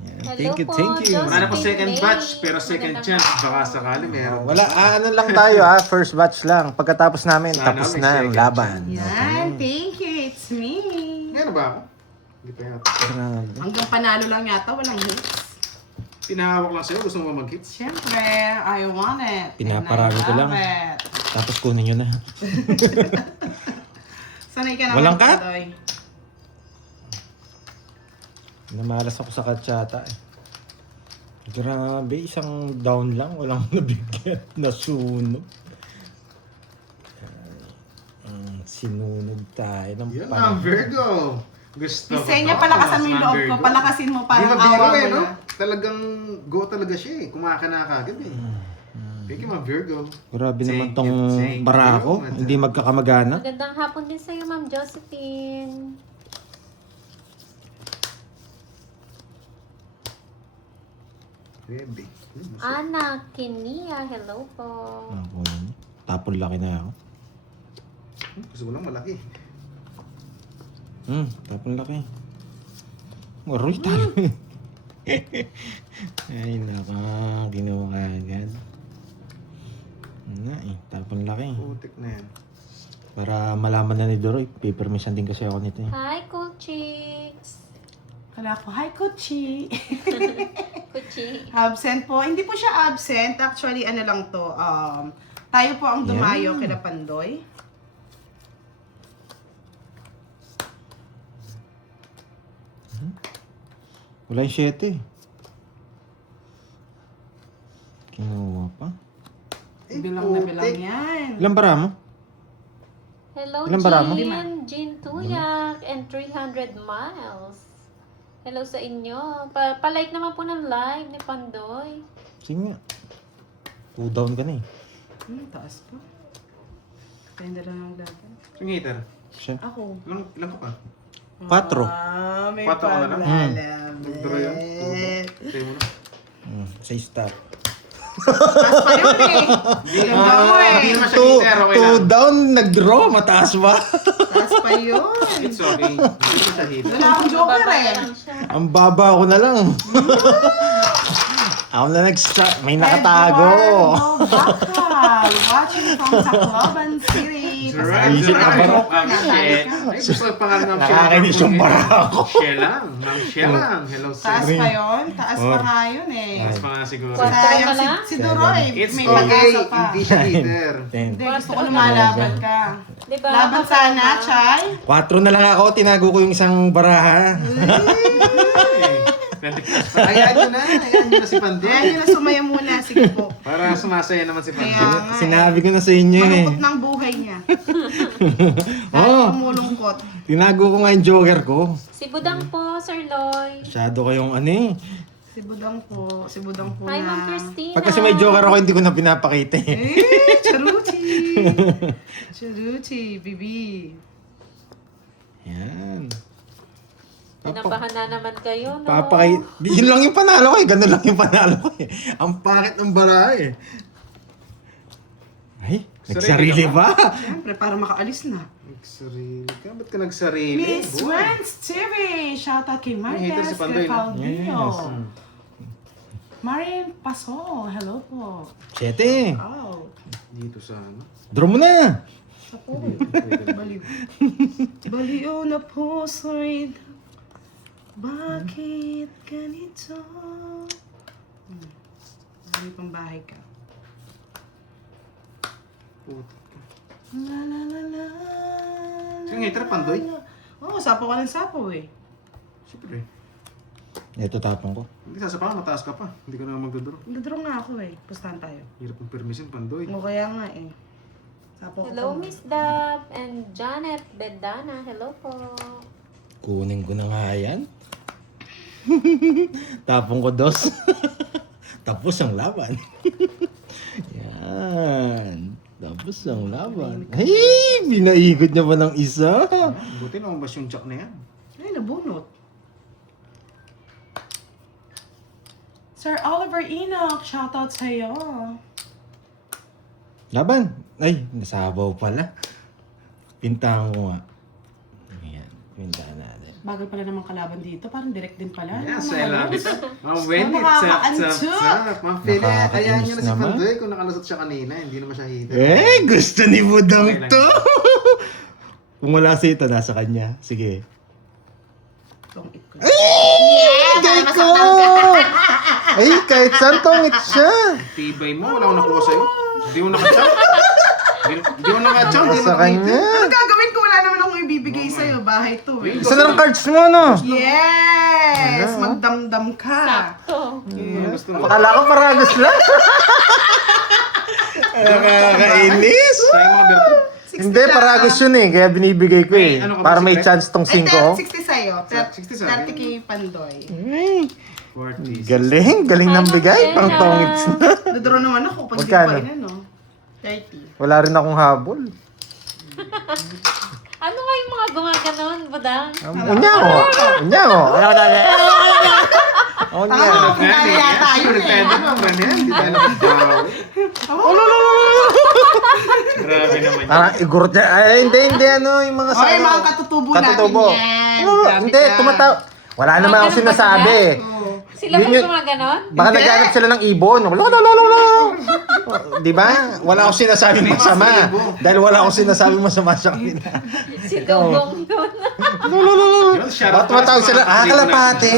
Yan, Hello po, thank you. Jocelyn. Wala na po second May. batch. Pero second Magandang chance. hapon. Baka sakali meron. Wala, ano lang tayo first batch lang. Pagkatapos namin, Sana tapos may na ang second laban. Yan. Thank you. It's me. Meron ba ako? Hindi pa yata. Grabe. Hanggang panalo lang yata. Walang hits. Pinahawak lang sa'yo. Gusto mo mag-hits? Siyempre, I want it. Pinaparami And I ko lang. love it. Tapos kunin nyo na. Sanay ka naman. Walang cut? Todoy. Namalas ako sa katsata eh. Grabe, isang down lang. Walang nabigyan. Nasunog. Sinunog tayo ng Yan na, Virgo. Gusto ko. Isenya, palakasan mo yung loob ko. Palakasin mo Di parang ba biro awa eh, mo no? na. Talagang go talaga siya eh. Kumakana ka agad eh. Thank you, Ma'am Virgo. Grabe naman Thank tong you. bara ko. Hindi magkakamagana. Magandang hapon din sa'yo, Ma'am Josephine. Baby. Ana Kinia, hello po. Ako yun. Tapon laki na ako. Gusto ko lang malaki. Tapon laki. Maroy tayo. Ay, naka. Ginawa ka agad. Tapon laki. Putik na yan. Para malaman na ni Doroy, papermission din kasi ako nito eh. Hi, Cool Chicks. Kala ko, hi Kuchi. Kuchi. Absent po. Hindi po siya absent. Actually, ano lang to. Tayo po ang dumayo kila Pandoy. Wala yung 7 eh. Kinuha pa. Bilang na bilang yan. Ilang bara mo? Hello, Ilan bara mo? Jean Tuyak, and 300 miles. Hello sa inyo. Pa-like naman po ng live ni Pandoy. Sige nga. 2 down ka na eh. Taas pa. Depende lang ang laban. Yung heater. Siya. Ako. Ilan ka pa? 4. May 4 ka na lang? paglalaban. Nagdro yan? Tayo mo na. Say stop. Taas pa yun eh. Hindi naman siya heater. Okay lang. 2 down, nag-draw. Mataas ba? Taas pa yun. It's okay. Hindi naman siya heater. Wala akong joker Bababa eh. lang siya. Ang baba ko na lang. Ako na nag-start. May nakatago. Edward, no, baka. Rizal, watching from Tacloban City. Right. Pasensya na, Right. joke Ang na, shit. balik ka. Ay, gusto ko pangalan ng Nakakainis yung bara ako. Shelang. Ng Shelang. Hello, Taas sir. pa yun? Taas pa nga yun eh. Mas pa nga siguro. Kwat- Sayang pa lang? si Duroy, It's may okay. pag-asa pa. Hindi siya leader. Hindi, gusto ko lumalaban ka. Diba? Laban sana, Chay. 4 na lang ako, tinago ko yung isang baraha. Hayaan nyo na. Hayaan nyo na si Pandoy. Ayan yun na sumaya muna, sige po. Para sumasaya naman si Kaya Pandoy. nga Sinabi ko na sa inyo eh. Malungkot ng buhay niya. Dahil Oo. kumulungkot. Tinago ko nga yung joker ko. Si Budang po, Sir Loy. Masyado kayong ano eh. Si Budang po Hi, na. Ma'am Christina. Pag kasi may joker ako, hindi ko na pinapakita eh. Charuti! Charuti, bibi. Yan. Tinabahan na naman kayo, no? Yun lang yung panalo ko eh. Ganun lang yung panalo ko eh. Ang pakit ng bara eh. Ay, nagsarili ba? Siyempre, para makaalis na. Nagsarili ka? Ba't ka nagsarili? Miss Boy. Wens TV! Shoutout kay May hater Marites si Pandoy, no? Caldillo. Yes. Marin Paso, hello po. 7. Oh, Dito sa ano? Draw mo na. sa po. Baliw. Baliw na puso'y bakit ganito? May pambahay ka. Puta ka. La la la la. Sino hater, Pandoy? Oo, sapo ka ng sapo eh. Siyempre. Ito tapong ko. Hindi sasapakan, mataas ka pa. Hindi ka na magdodoro. Nagdraw nga ako eh. Pustahan tayo. Hirap ng permission, Pandoy. O kaya nga eh. Sapo ko Hello, pa. Miss Dab and Janet Bedana. Hello po. Kunin ko na nga yan. Tapong ko 2. Tapos ang laban. Yan. Tapos ang laban. Hey! Binaikot niya pa ng isa. Buti lumabas yung jack na yan. Ay, nabunot. Sir Oliver Enoch, shoutout sa'yo. Laban. Ay, nasabaw pala. Pintahan ko nga. Ayan. Pintahan natin. Bagal pala naman kalaban dito. Parang direct din pala. Yes, Ano, I love it. Ma'am Wendy, Nakakaantok. Ma'am Philip, hayaan nyo na si naman. Pandoy kung nakalusot siya kanina. Hindi naman siya hater. Eh, gusto ni Budang Okay lang. to. Kung wala sa ito, nasa kanya. Sige. Itong it ko. Gay ko! Ay, kahit saan tongit siya. Tibay mo, wala akong nakuha sa'yo. Hindi mo nakacham. Hindi mo nakacham. Hindi mo Sa kanya. Ano gagawin ko? Wala naman akong ibibigay sa'yo. Bahay to eh. Isa na ng cards mo, no? Yes! Magdamdam ka. Sakto. Gusto mo. Akala ko paragos lang. Nakakainis. Sa'yo mga Berto. Hindi, paragos yun eh. Kaya binibigay ko eh. Ay, ano ka ba, Para may secret? chance tong 5. 60 sa'yo. 60 sa akin. 30 kay Pandoy. 40. Galing. Galing ng bigay. Pang tongits na. Dodoro naman ako pag di Magkano? pa ina, no? 30. Wala rin akong habol. Ano nga yung mga gumaganon, Budang? Unyaw. Unyaw. Unyaw. Kaya yata yun eh. Depende mo, ganyan. Hindi tayo nagdaw. Grabe naman yun. Parang igurot niya. Ay, hindi. Ano, yung mga Okay, mga katutubo natin Katutubo. yan. Oo, Grabe hindi, ka. tumataw. Wala naman ako ganun ba sinasabi. Oo. Sila Yun ba yun. gumaganon? Baka Hindi. naghanap sila ng ibon. Lolo. Di ba? Wala akong sinasabi masama. Dahil wala akong sinasabi masama sa kanila. Si Dugong yun. Yun, shout Bakit out tumatawag sa sila? mga Kalapate.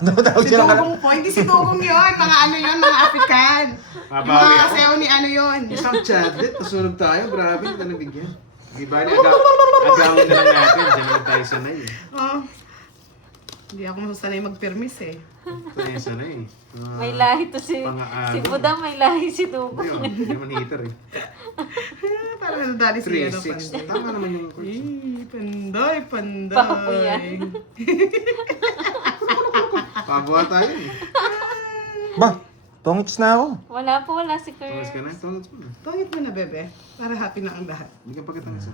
Tumatawag Si sila Dugong po. Hindi si Dugong yun. Mga ano yun, mga African. Yung Mabawi mga ako. sayaw ni ano yun. Isang chadlet, nasunog tayo. Grabe, hindi tayo nabigyan. Di ba? Agawin na lang natin. Diyan naman tayo sanay eh. Oh. Hindi ako masasanay mag-permis eh. Tayo sanay eh. May lahi to si Budang, may lahi si Dugong. Ayun, hindi naman hater eh. Parang nadali si ano, 3-6. Pandoy. Tama naman yung course. Pandoy. Papo yan. Pagawa tayo eh. Ba, tongits na ako. Wala po, wala si Tumas ka Kurt. na, tumas mo na. Tungit mo na, bebe. Para happy na ang lahat. Hindi ka pagkatang isa.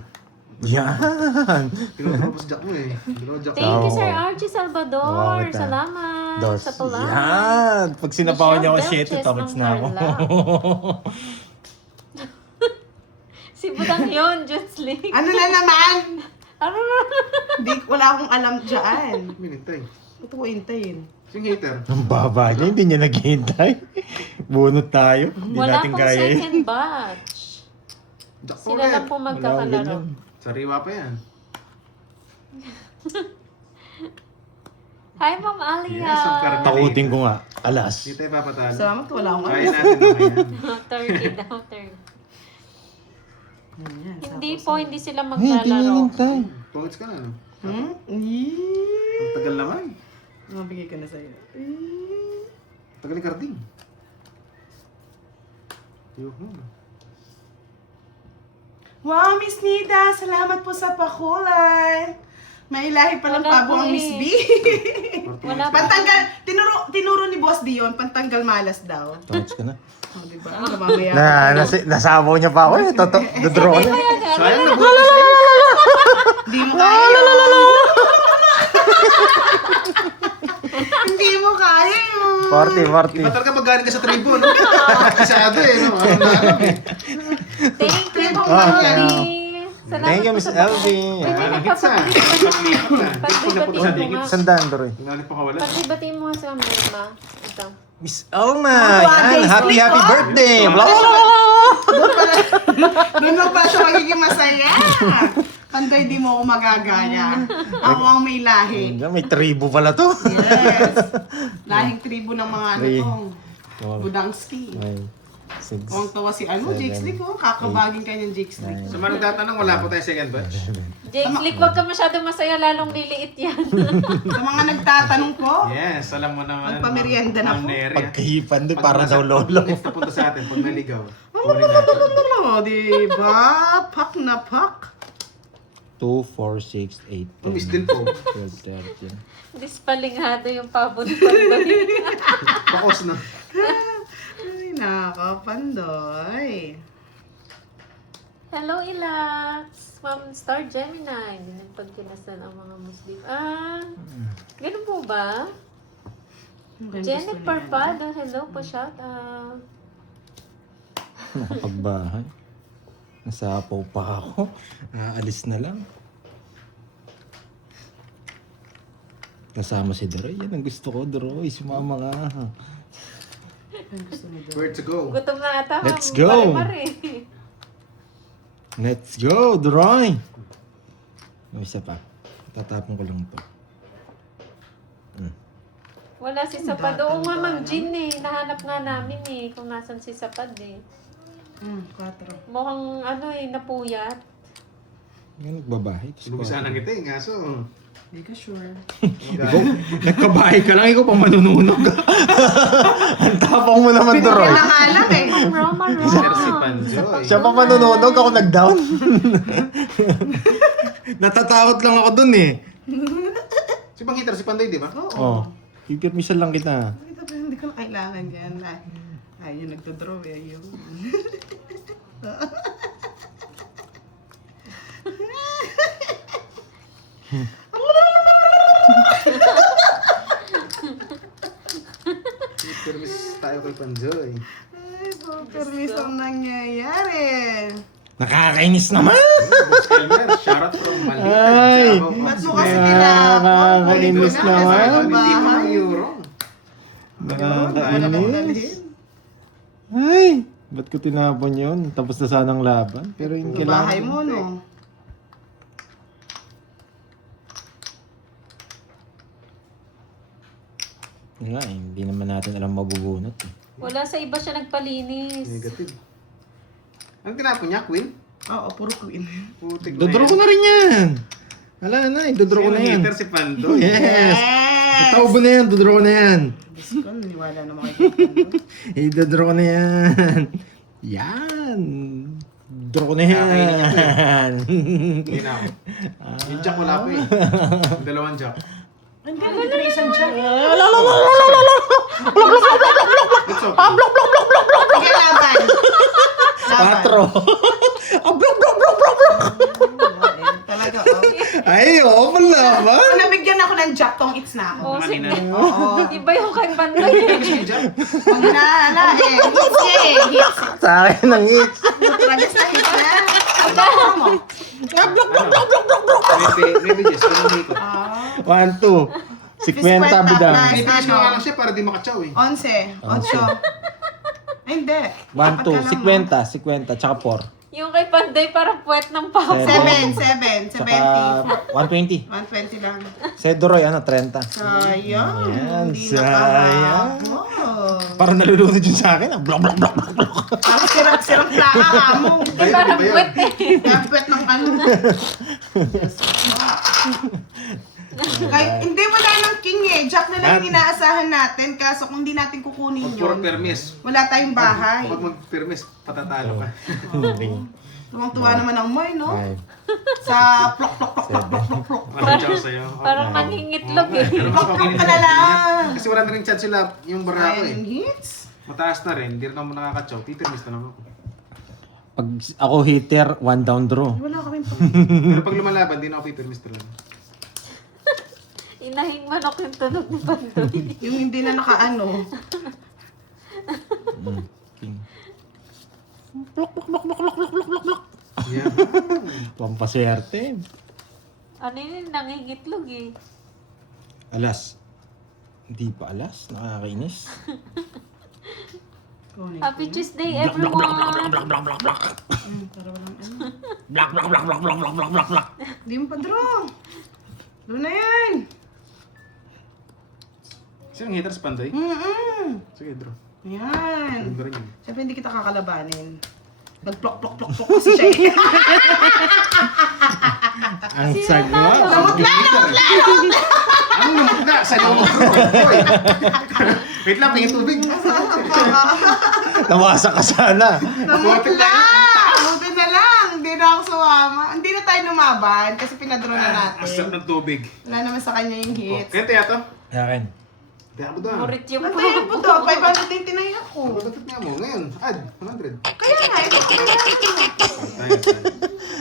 Yan. Pinutropos jack mo eh. Dalawa jack. Thank you, Oo. Sir Archie Salvador. Wow, kita. Salamat Dos. sa tulad. Yan. Pag sinapawan niya ako Michelle 7, Belches tongits ng na ako. Carla. Si Budang yun, Jutsling. Ano na naman? Ano na? Wala akong alam dyan. Minintay. Ito ko hintayin. Yung hater. Ang baba niya, hindi niya naghihintay. Bunot tayo. Hindi Wala natin pang kaya yun. second batch. Sila lang po Wala magkakalaro. ganyan. Sariwa pa yan. Hi, Ma'am Alia. Yes, ang karga. Takutin ko nga. Alas. Hindi tayo papatalo. Salamat, wala akong Kaya natin mamaya. Turkey daw, turkey. Yan. Hindi po, hindi sila Hindi niya maglalaro. hintay. Pungits ka na, no? Hmm? Ang tagal naman. Mabigay ka na sa'yo. Tagal ni Carding. Yuhu. Wow, Miss Nida! Salamat po sa pakulay! May ilahi palang Wala pabo po ang eh. Miss B. Wala pa. Pantanggal, tinuro ni Boss Dion, pantanggal malas daw. Touch ka na. Oh, diba? Mamaya. Nasabaw niya pa ako eh. Dodraw niya. Sayang na buhay sa iyo. Hindi mo kaya yun. Hindi mo kaya yun. 40. Iba talaga pag galing ka sa tribo, no? Kasado eh, no? Ano na alam eh. Thank you, Ma'am Okay. Alia. Salamat Thank you, po Miss sa pag- LV. Ano hits ah. Paglipat na. Pagpunta sa dingit. Sandaan, Doroy. Tingnan pa wala. Pagdibatiin mo nga sa Mama. Ito. Miss Alma. Yan, Days happy ulit, oh. birthday. Blah, blah, blah, blah. Doon lang pala siya magiging masaya. Panday, di mo ako magagaya. Ako ang may lahi. Ayan, may tribo pala to. Yes. Lahing tribo ng mga ano Three. to. Budangski. 5, 6, Ang tawa si ano, Jakes Lee ko. Kakabagin ka niyang Jakes Lee. Sa mga nagtatanong, wala po tayong second batch. Jake, Lick, huwag ka masyadong masaya, lalong liliit yan. Sa mga nagtatanong ko, Yes, alam mo naman. Magpamerienda na Ma'am po. Nery. Pagkahipan din, Pag para nasa- daw lolo. Next na punta sa atin, pag naligaw. Kunin natin. ano, di ba? Pak na pak. 2, 4, 6, 8, Miss 10, din po. 12, 13. Dispalingado yung pabo ni Pandoy. Pakos na. Ay, nakapandoy. Hello, Ilax! Ma'am Star Gemini. Hindi nagpagkinasan ang mga Muslim. Ganun po ba? Jennifer Pado, hello po, shout out. Nakapagbahay. Nasapaw pa ako. Aalis na lang. Kasama si Doroy. Yan ang gusto ko, Doroy. Sumama ka. Where to go? Gutom na ata, Let's Ma'am go. Pare-pare. Let's go, Doroy! May isa pa. Tatapon ko lang to. Wala si Sapad. Oo nga, Ma'am Jean eh. Nahanap nga namin eh, kung nasan si Sapad eh. 4. Mukhang ano eh, napuyat. Yan, nagbabahay. Sinubisa na kita eh, kaso. Hindi ka sure. Ikaw, nagkabahay ka lang, ikaw pang manununog. Ang tapang mo naman, Doroy. Pinakita nga lang eh. Roma, Sir si Roma. Panjoy. Siya pa manununog, ako nag-down. Natatakot lang ako dun eh. Si Bang Hitter, si Panday, di ba? Oo. Oh, pipirmisan lang kita. Ito pa, hindi ko na kailangan yan. Ay, yung nagdodraw eh. Ayun. Permis tayo kay Panjoy. Ay, pokerlis ang nangyayari. Nakakainis naman! Boss Elmer, shoutout from Malitan. Ay! Ba't mo kasi tinapon? Nakakainis naman. Hindi pa ng euro. Nakakainis. Ay! Ba't ko tinapon yun? Tapos na sanang laban. Pero yung Sa bahay kailangan. mo, no? Nga eh, hindi naman natin alam mabubunot eh. Wala sa iba siya nagpalinis. Negative. Anong tinapon niya, Queen? Oo, puro queen. Putik na Dodro ko na rin yan! Wala na, idodro ko na yan. Hitter si Pandoy. Yes! Yes! Itaubo na yan, dodro ko na yan. Diyos ko, naniwala naman kayo. Idodro ko na yan. Yan! Draw ko na yan. Hindi na ako. Yung jack wala pa eh. Yung dalawang jack. Hindi, nandito na isang jack. It's okay. Sige, laban. Laban. 4. Blok, blok, blok, blok, blok! Talaga, oh. Ay, oo pala ba? Kung nabigyan ako ng jack, tong it's na ako. Oh, Manina. sige. Oo. Iba yung kay Pandoy eh. Yung jack. Pag naala eh. Hits eh. Hits. Sa akin ang hits. Tragas na hits na. Ang tama mo. Blok, blok, blok, blok, blok, blok! Maybe just. Ganun dito. 1, 2. 50 budang. plus, Ipis ko nga ano, lang siya para di makachaw eh. 11. 8. Ay, hindi. 1, 2, 50, tsaka 4. Yung kay Panday parang puwet ng pako. 7, Tsaka 70. 120. 120 lang. Sedoroy, 30. Sayang. Ayan, Hindi sayang. nakahabol. Parang nalulunod yun sa akin. Blok, blok, blok, blok, blok. Parang sirang plaka mo. Hindi parang puwet eh. Kapit ng ano. Kahit hindi wala ng king eh. Jack na lang yung inaasahan natin. Kaso kung hindi natin kukunin Pag puro yun, permis. wala tayong bahay. Pag mag-permis, patatalo ka. Tuwang-tuwa naman ang Moy, no? 5, Sa plok, plok, plok, plok, plok, plok, plok. Walang chow sa'yo. Parang nangingitlog eh. Pero mas Plok, plok okay ka na lang. Kasi wala na rin chance sila yung barako Ayun, eh. hits. Mataas na rin, hindi rin ako nakakachaw. Pipermis na naman ako. Pag ako hitter, 1 down draw. Wala kaming Pero pag lumalaban, hindi na ako pipermis talaga. Inahing manok yung tunog ni Panday. Yung hindi na nakaano. King. Blok, blok, blok, blok, blok, blok, blok, blok, blok. Yeah. Pampaswerte. Ano yun? Nangingitlog eh. Alas. Hindi pa alas. Nakakainis. Happy Tuesday, Blok, blok, blok, blok, everyone! blok, blok, blok, blok, blok. Para walang ano. Blok, blok, blok, blok, blok, blok, blok, blok, blok. Hindi mo pa draw. Draw na yan. Sinong hitter sa Panday? Sige, draw. Yan. Draw rin yun. Siyempre hindi kita kakalabanin. Nag-plok, plok, plok, plok kasi siya eh. Ang sagwa. Ano naman na? Sa loob ko. Hoy. Wait lang, pingin tubig. Nawasak ka sana. Buti na! lang. Buti na lang. Hindi na ako sumama. Hindi na tayo lumaban kasi pinadraw na Asap natin. ng tubig. Wala naman sa kanya yung hits. Kaya tiya to? Akin. Tiya mo doon. Murit yung Nantayin po to. 500 din tinayin ako. Pagkatot niya mo. Ngayon, add. 100. Kaya nga, ito ko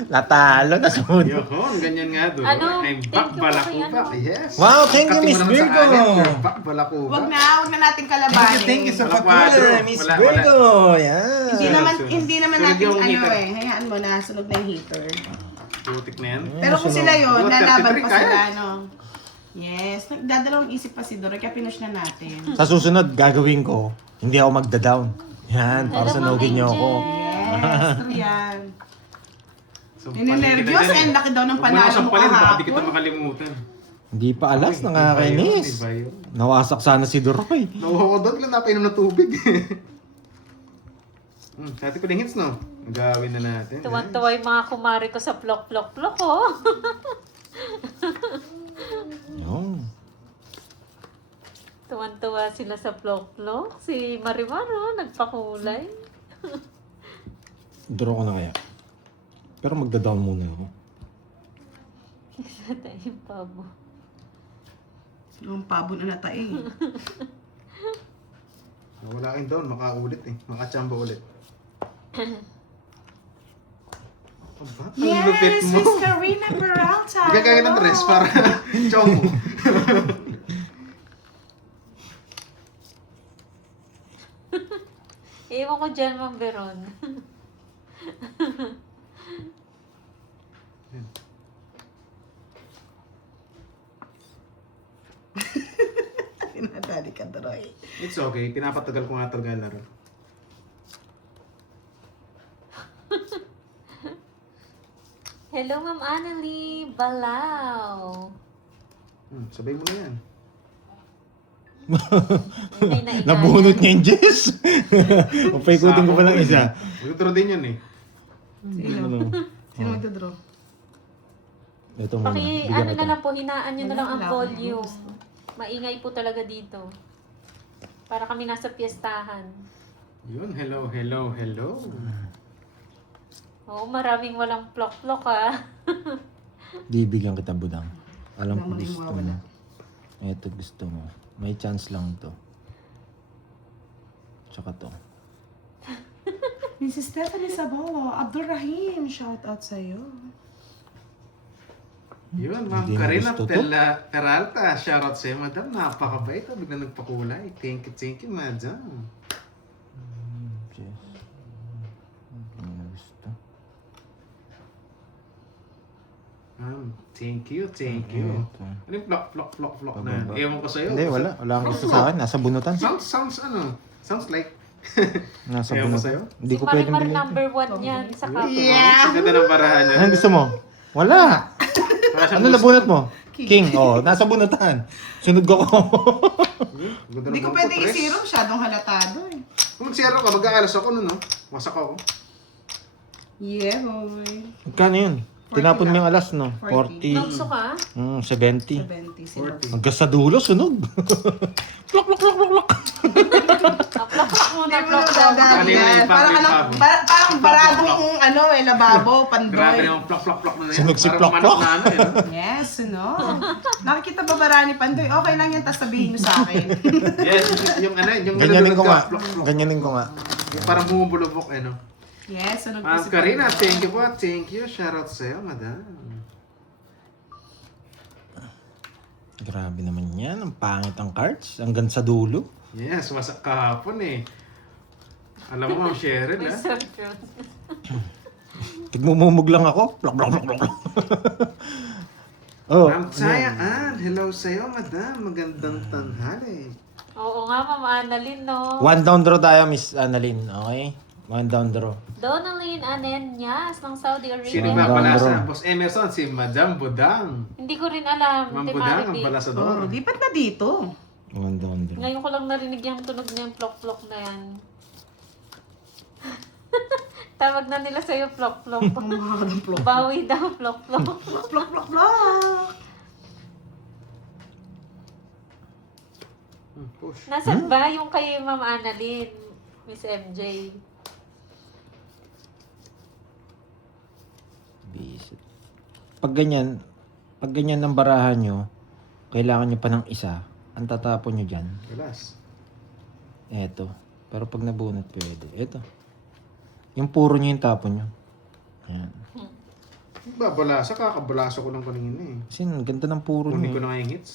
Natalo na sunod. Yun, ganyan nga doon. Ano? I'm Thank back, you Balakuba. po kay Yes. Wow, thank you, Kating Miss mo naman sa Virgo. akin, you're back, Balakuba. Wag na natin kalabanin. Thank you sa Wala pagkulay, kwadro. Miss Wala, Virgo. Yan. Hindi naman Sunod natin yung ano heater. eh. Hayaan mo na, sunog na yung heater. Putik na yan. Pero kung sila yun, Mga lalaban 33 pa kaya. sila, no? Yes. Nagdadalawang isip pa si Doroy, kaya pinush na natin. Sa susunod, gagawin ko, hindi ako magda-down. Yan, para Hello, sunugin niyo Ma'am ako. Yes, true yan. So, Ninenervyos, panig kita ang laki daw ng Huwag mo na panalo mo sampalin, baka di kita kahapon. makalimutan. Hindi pa alas, Uy, nakakainis. iba yun. Nawasak sana si Doroy. Nakuha ko doon, lang napainom ng tubig. Kati ko ng hits, no? Gagawin na natin. Tuwan-tuwa yung mga kumari ko sa plok-plok-plok oh. Yun. Tuwan-tuwa sila sa plok-plok. Si Marimar oh, nagpakulay. Draw ko na kaya. Pero magda-down muna ako. Isa tayo yung pabo. Yung pabo na natae. Wala kayong down, makaulit eh. Makachamba ulit. Aba, ang lupit Yes, mo. Miss Karina Peralta. Bigyan ka ng dress para chow mo. Ewan ko dyan, Ma'am Veron. Tinadali ka, Doroy. It's okay, pinapatagal ko nga talaga laro. Hello, Ma'am Annalie Balao. Sabay mo na yan. Ay, naingay. Nabunot niya yung Jess. Papaikutin ko pa lang isa. Magduro din yan eh. Sino? Sino magdodraw? Ito muna. Paki, Bigyan ano kita. na lang po, hinaan nyo na lang ang Wala, wala. volume. Maingay po talaga dito. Para kami nasa piyestahan. Yun, hello, hello, hello. Oo, maraming walang plok-plok ah. Di bigyan kita budang. Alam Wala mo ko na yung gusto mawawala. mo. Ito gusto mo. May chance lang to. Tsaka to. Mrs. Stephanie Sabolo, Abdurrahim, shout out sa'yo. Yun, Ma'am Hindi mo Karina gusto to? Peralta. Shoutout sa'yo, madam. Napakabait. Bigla nagpakulay. Thank you, madam. Jess. Hindi mo gusto. madam. Thank you, thank you. Ano yung flock na yan? Ewan ko sa'yo. Hindi, wala. Wala akong gusto sa akin. Nasa bunutan. Sounds like... Nasa Ewan ko bunutan. sa'yo. Hindi Si ko pwedeng Marimar bilhin. number 1 yan sa kapwa. Yeah. Ang ganda ng barahan niya. Anong gusto mo? Wala. Para siyang Ano gusto. nabunot mo? King. Oh, nasa bunutan. Sunod ko ko. Ganda Hindi ng ko bunot pwede Tres. isiro, masyadong halatado eh. Kung magsiyaro ka, mag-aalas ako nun, no? Masak ako. Yeah, boy. Magkano yun? Tinapon mo yung alas, no? 40. Nagso ka? 70. 70 sila. Hanggang sa dulo, sunog. Plok, plok, plok, plok, plok. Plak-plak muna, Hindi mo plak-plak. dadaan Kanina yan. yung Parang pang- parang baradong lababo, Grabe pandoy. yung plak na yan. Sunog si Parang plak-plak. manok na ano, eh, no? Yes, no? Nakikita ba barani pandoy? Okay lang yan, tapos sabihin nyo sa akin. Yes, yung ano, yung Ganyanin ko nga. plak-plak. Ganyanin ko nga. Yung parang bumubulubok, eh, no? Yes, sunog Ma'am ko si Karina, Pandoy. thank you po. Thank you. Shoutout sa'yo, madam. Grabe naman yan. Ang pangit ang cards. Hanggang sa dulo. Yes, wasak kahapon, eh. Alam mo, Ma'am Cheryl, May ha? surgeon. Tigmumumog lang ako. Plok, plok, plok, plok. Oh, Ma'am Tsaya Ann, hello sa'yo, madam. Magandang tanghali. Oo nga, Ma'am Annalyn, no? one down draw tayo, Miss Annalyn. Okay? One down draw. Donalyn Anenyas ng Saudi Arabia. Sino ba pala sa Boss Emerson? Si Madam Budang. Hindi ko rin alam. Ma'am Di Budang ang Maribel. pala sa Oh, doon. lipat na dito. One down draw. Ngayon ko lang narinig yung tunog niya yung plok-plok na yan. Tawag na nila sa'yo plok-plok. Ang mahal ng plok. Bawi daw plok-plok. Plok, plok, plok, plok. Push. Nasaan ba yung kay Ma'am Annalyn, Miss MJ? Bisit. Pag ganyan ang barahan nyo, kailangan nyo pa ng isa. Ang tatapon nyo dyan, Galas. eto. Pero pag nabunot, pwede. Eto. Yung puro nyo yung tapon nyo. Yan. Babalasa, kakabalasa ko lang kanina eh. Kasi ang ganda ng puro Kunin nyo. ko eh. na nga yung hits.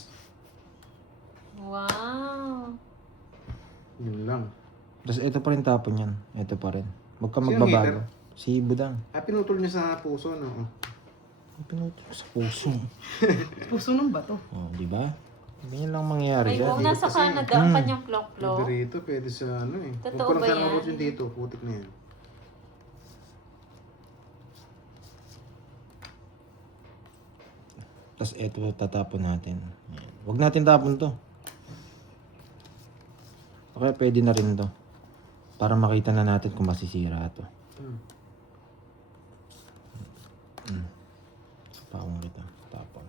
Wow. Yun lang. Tapos ito pa rin tapon yan. Ito pa rin. Huwag ka Sino magbabago. Si Budang. Pinutol niya sa puso, no? Pinutol ko sa puso. Puso ng bato. Oh, di ba? Ganyan lang mangyayari Ay, dyan. kung nasa Canada ang kanyang plok-plok. Pwede rito, pwede sa ano eh. Totoo Huwag ko lang ba sana yan? mabot yung dito, putik na yan. Tapos ito tatapon natin. Yan. Huwag natin tapon to. Okay, pwede na rin to. Para makita na natin kung masisira to. Paong kita. Tapon.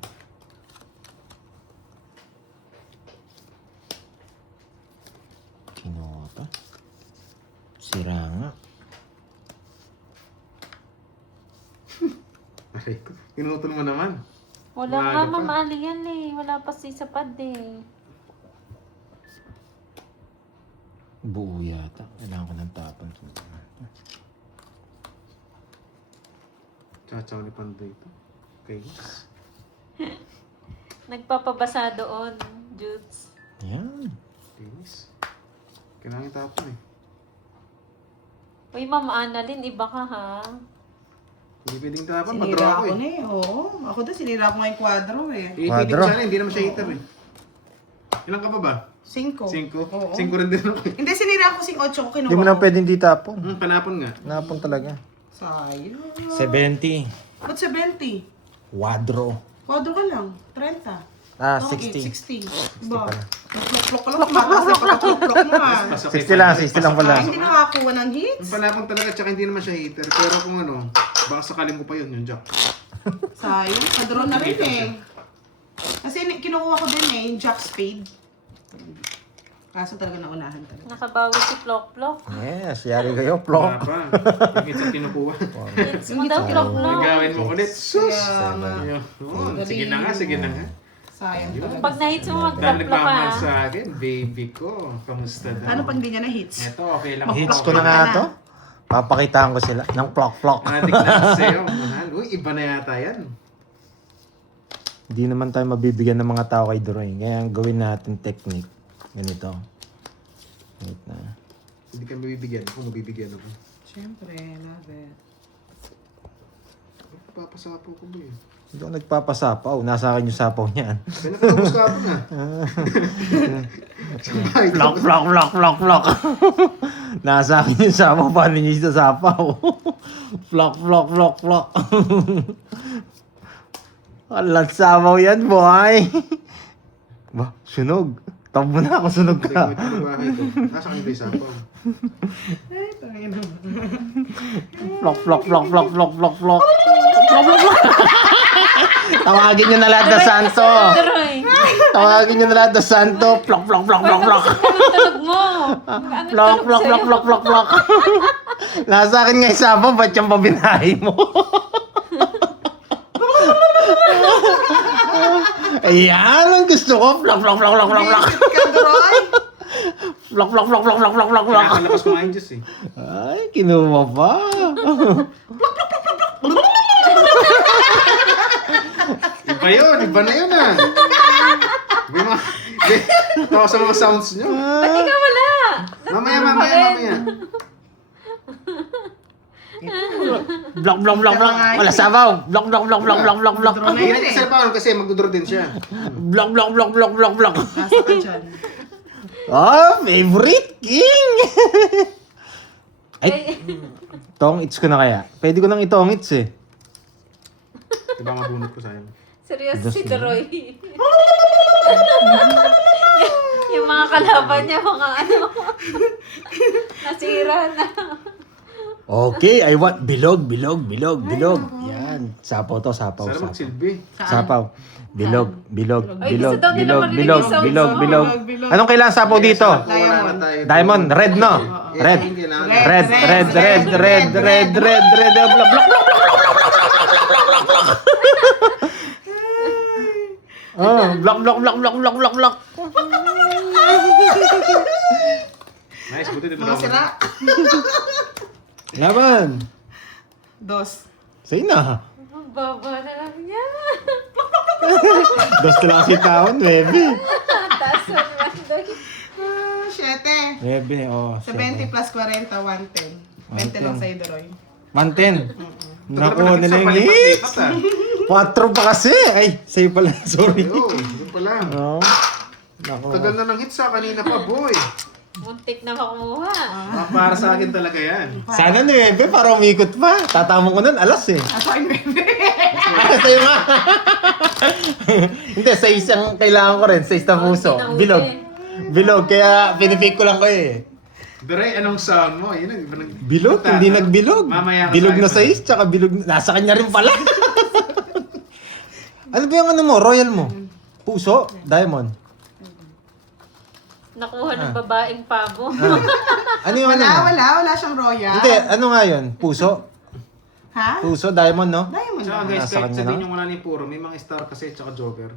Kinota. Sira nga. Aray ko. Pinutol mo naman. Wala Maaga nga, pa. Ma'am Ali yan eh. Wala pa si Sapad eh. Buo yata. Kailangan ko ng tapon. Tsatsaw ni Pandoy ito. Okay. Nagpapabasa doon, Jutes. Yan. Linis. Kailangan tapon eh. Uy, Ma'am Annalyn, iba ka ha? Hindi pwedeng tapon, Sinira mag-draw ako ko eh. na eh. Oo. Ako din, sinira ko nga yung kwadro eh. Eh, pwede Quadro. ko sana, hindi naman siya hitter eh. Ilan ka pa ba? 5. 5? Oo. 5 rin din ako eh. Hindi, sinira ko sing 8 ko kinuha Hindi mo na ko. pwedeng di tapon. Panapon nga. Napon talaga. Sayang. 70. Ba't 70? Wadro. Kwadro ka lang. 30. Ah, Okay, 60. 60. Diba? Plok-plok ka lang. Tumakas na pagka-plok mo ha. Pasok 60 lang, 60 lang pala. Hindi nakakuha ng hits. Yung panapon talaga, tsaka hindi naman siya hitter. Pero kung ano, baka sakaling ko pa yun, yung jack. Sayang. Kadro na rin eh. Kasi kinukuha ko din eh, yung jack spade. Kaso talaga naunahan talaga. Nakabawi si Plok-Plok. Yes, yari kayo, Wala plok. pa. Yung hits ang kinukuha. Hits mo daw, Plok-Plok. Nagawin mo ulit. Sus! Kaya nga. Ayun. Sige na nga, sige na nga. Sayang talaga. Pag na-hits mo, Dahil mag-Plok-Plok ka nagmamahal ha? sa akin, baby ko. Kamusta daw? Ano pang di niya na hits? Eto, okay lang. Hits ko na nga to. Papakitaan ko sila ng plok-plok. Adik na sa'yo, mahal. Uy, iba na yata yan. Hindi naman tayo mabibigyan ng mga tao kay drawing. Kaya ang gawin natin technique. Ganito. Wait na. Hindi ka mabibigyan. Ako mabibigyan ako. Siyempre, love it. Papasapo ko ba eh? Hindi ako nagpapasapaw. Nasa akin yung sapaw niyan. Pinakatapos ka ako na. Flok, flok, flok, flok, flok. Nasa akin yung sapaw. Paano niyo yung sapaw? Flok, flok, flok, flok. Walang sapaw yan, boy. Ba, sunog. Tabo na ako, sunog ka. Nasa kanila yung sapaw. Ay, tangin na. Flok, flok, flok, flok, flok, flok, flok. Flok, flok, flok. Tawagin nyo na lahat na santo. Roy, Tawagin nyo na lahat na santo. Flok, flok, flok, flok, flok. tunog mo. Ano Flok, tunog flok, sa'yo? flok, flok, flok, flok. Nasa akin nga yung sapaw, ba't yung pabinahe mo? Ayan, ang gusto ko. Flok, flok, flok, flok, flok, flok. Bisit ka, Roy. Flok, flok, flok, flok, flok, flok, flok, flok. Kinakalabas ko nga yung Diyos eh. Ay, kinuha pa. Iba yun, iba na yun ah. Iba yung mga... Tawa sa mga sounds nyo. Ba't ikaw wala? Mamaya, mamaya, mamaya. Blok, blok, blok, blok. Wala sabaw. Blok, blok, blok, blok, blok, blok, blok. Drone na Hindi yun natin eh. sa paano kasi magduduro din siya. Blok, blok, blok, blok, blok, blok. Nasa ka dyan. Oh, favorite king! Ay, tong-its ko na kaya. Pwede ko nang itong-its eh. Diba nga bunot ko sa'yo? Seryoso Dos si na. Roy. Yung mga kalaban niya, mga ano, nasira na. Okay, I want bilog, bilog, bilog, bilog. Yan, sapaw to, sapaw, Sana sapaw. magsilbi. Sapaw. Bilog, bilog, Ay, bilog, gusto daw nila bilog, marinig bilog, yung sounds bilog, mo. bilog. Bilog. Anong kailangan sapaw dito? Wala na tayo. Diamond, red no? Red. Hindi na. Red, red, red, red, red, red, red, blok, blok, blok, blok, blok, blok, blok, blok, blok, blok. Oh, blok, blok, blok, blok, blok, blok, blok. Nice, buti dito Mga sira. Laban. Dos. Sa'yo na. Ang baba na lang niya. Dos na lang si taon, 9. Taas ang randoy. 7. 9, oh. 70 plus 40, 110. 20 lang sa'yo, Roy. 110. Nakuha nila yung hits. 4 pa kasi. Ay, sa'yo pala. Sorry. Ayun, doon pa lang. Oh. Naku. Tagal na ng hits kanina pa, boy. Muntik na makumuha. Para sa akin talaga yan. Sana 9 para umikot pa. Tatamong ko nun, alas eh. Ako yung bebe. Sa'yo nga. Hindi, sa isang kailangan ko rin. Sa isang puso. Bilog. Bilog. Kaya pinipik ko lang ko eh. Bere, anong sound mo? Yun ang iba nag... Bilog, hindi nagbilog. Mamaya ka Bilog na sa akin. 6, tsaka bilog na... Nasa kanya rin pala. Ano ba yung ano mo? Royal mo? Puso? Diamond? Nakuha ng babaeng pabo. Ano yung ano mo? Wala siyang royal. Hindi, ano nga yun? Puso? Ha? Puso, diamond, no? Diamond. Tsaka guys, Nasa kahit kanya sabihin na? yung wala ni Puro, may mga star kasi tsaka Joker.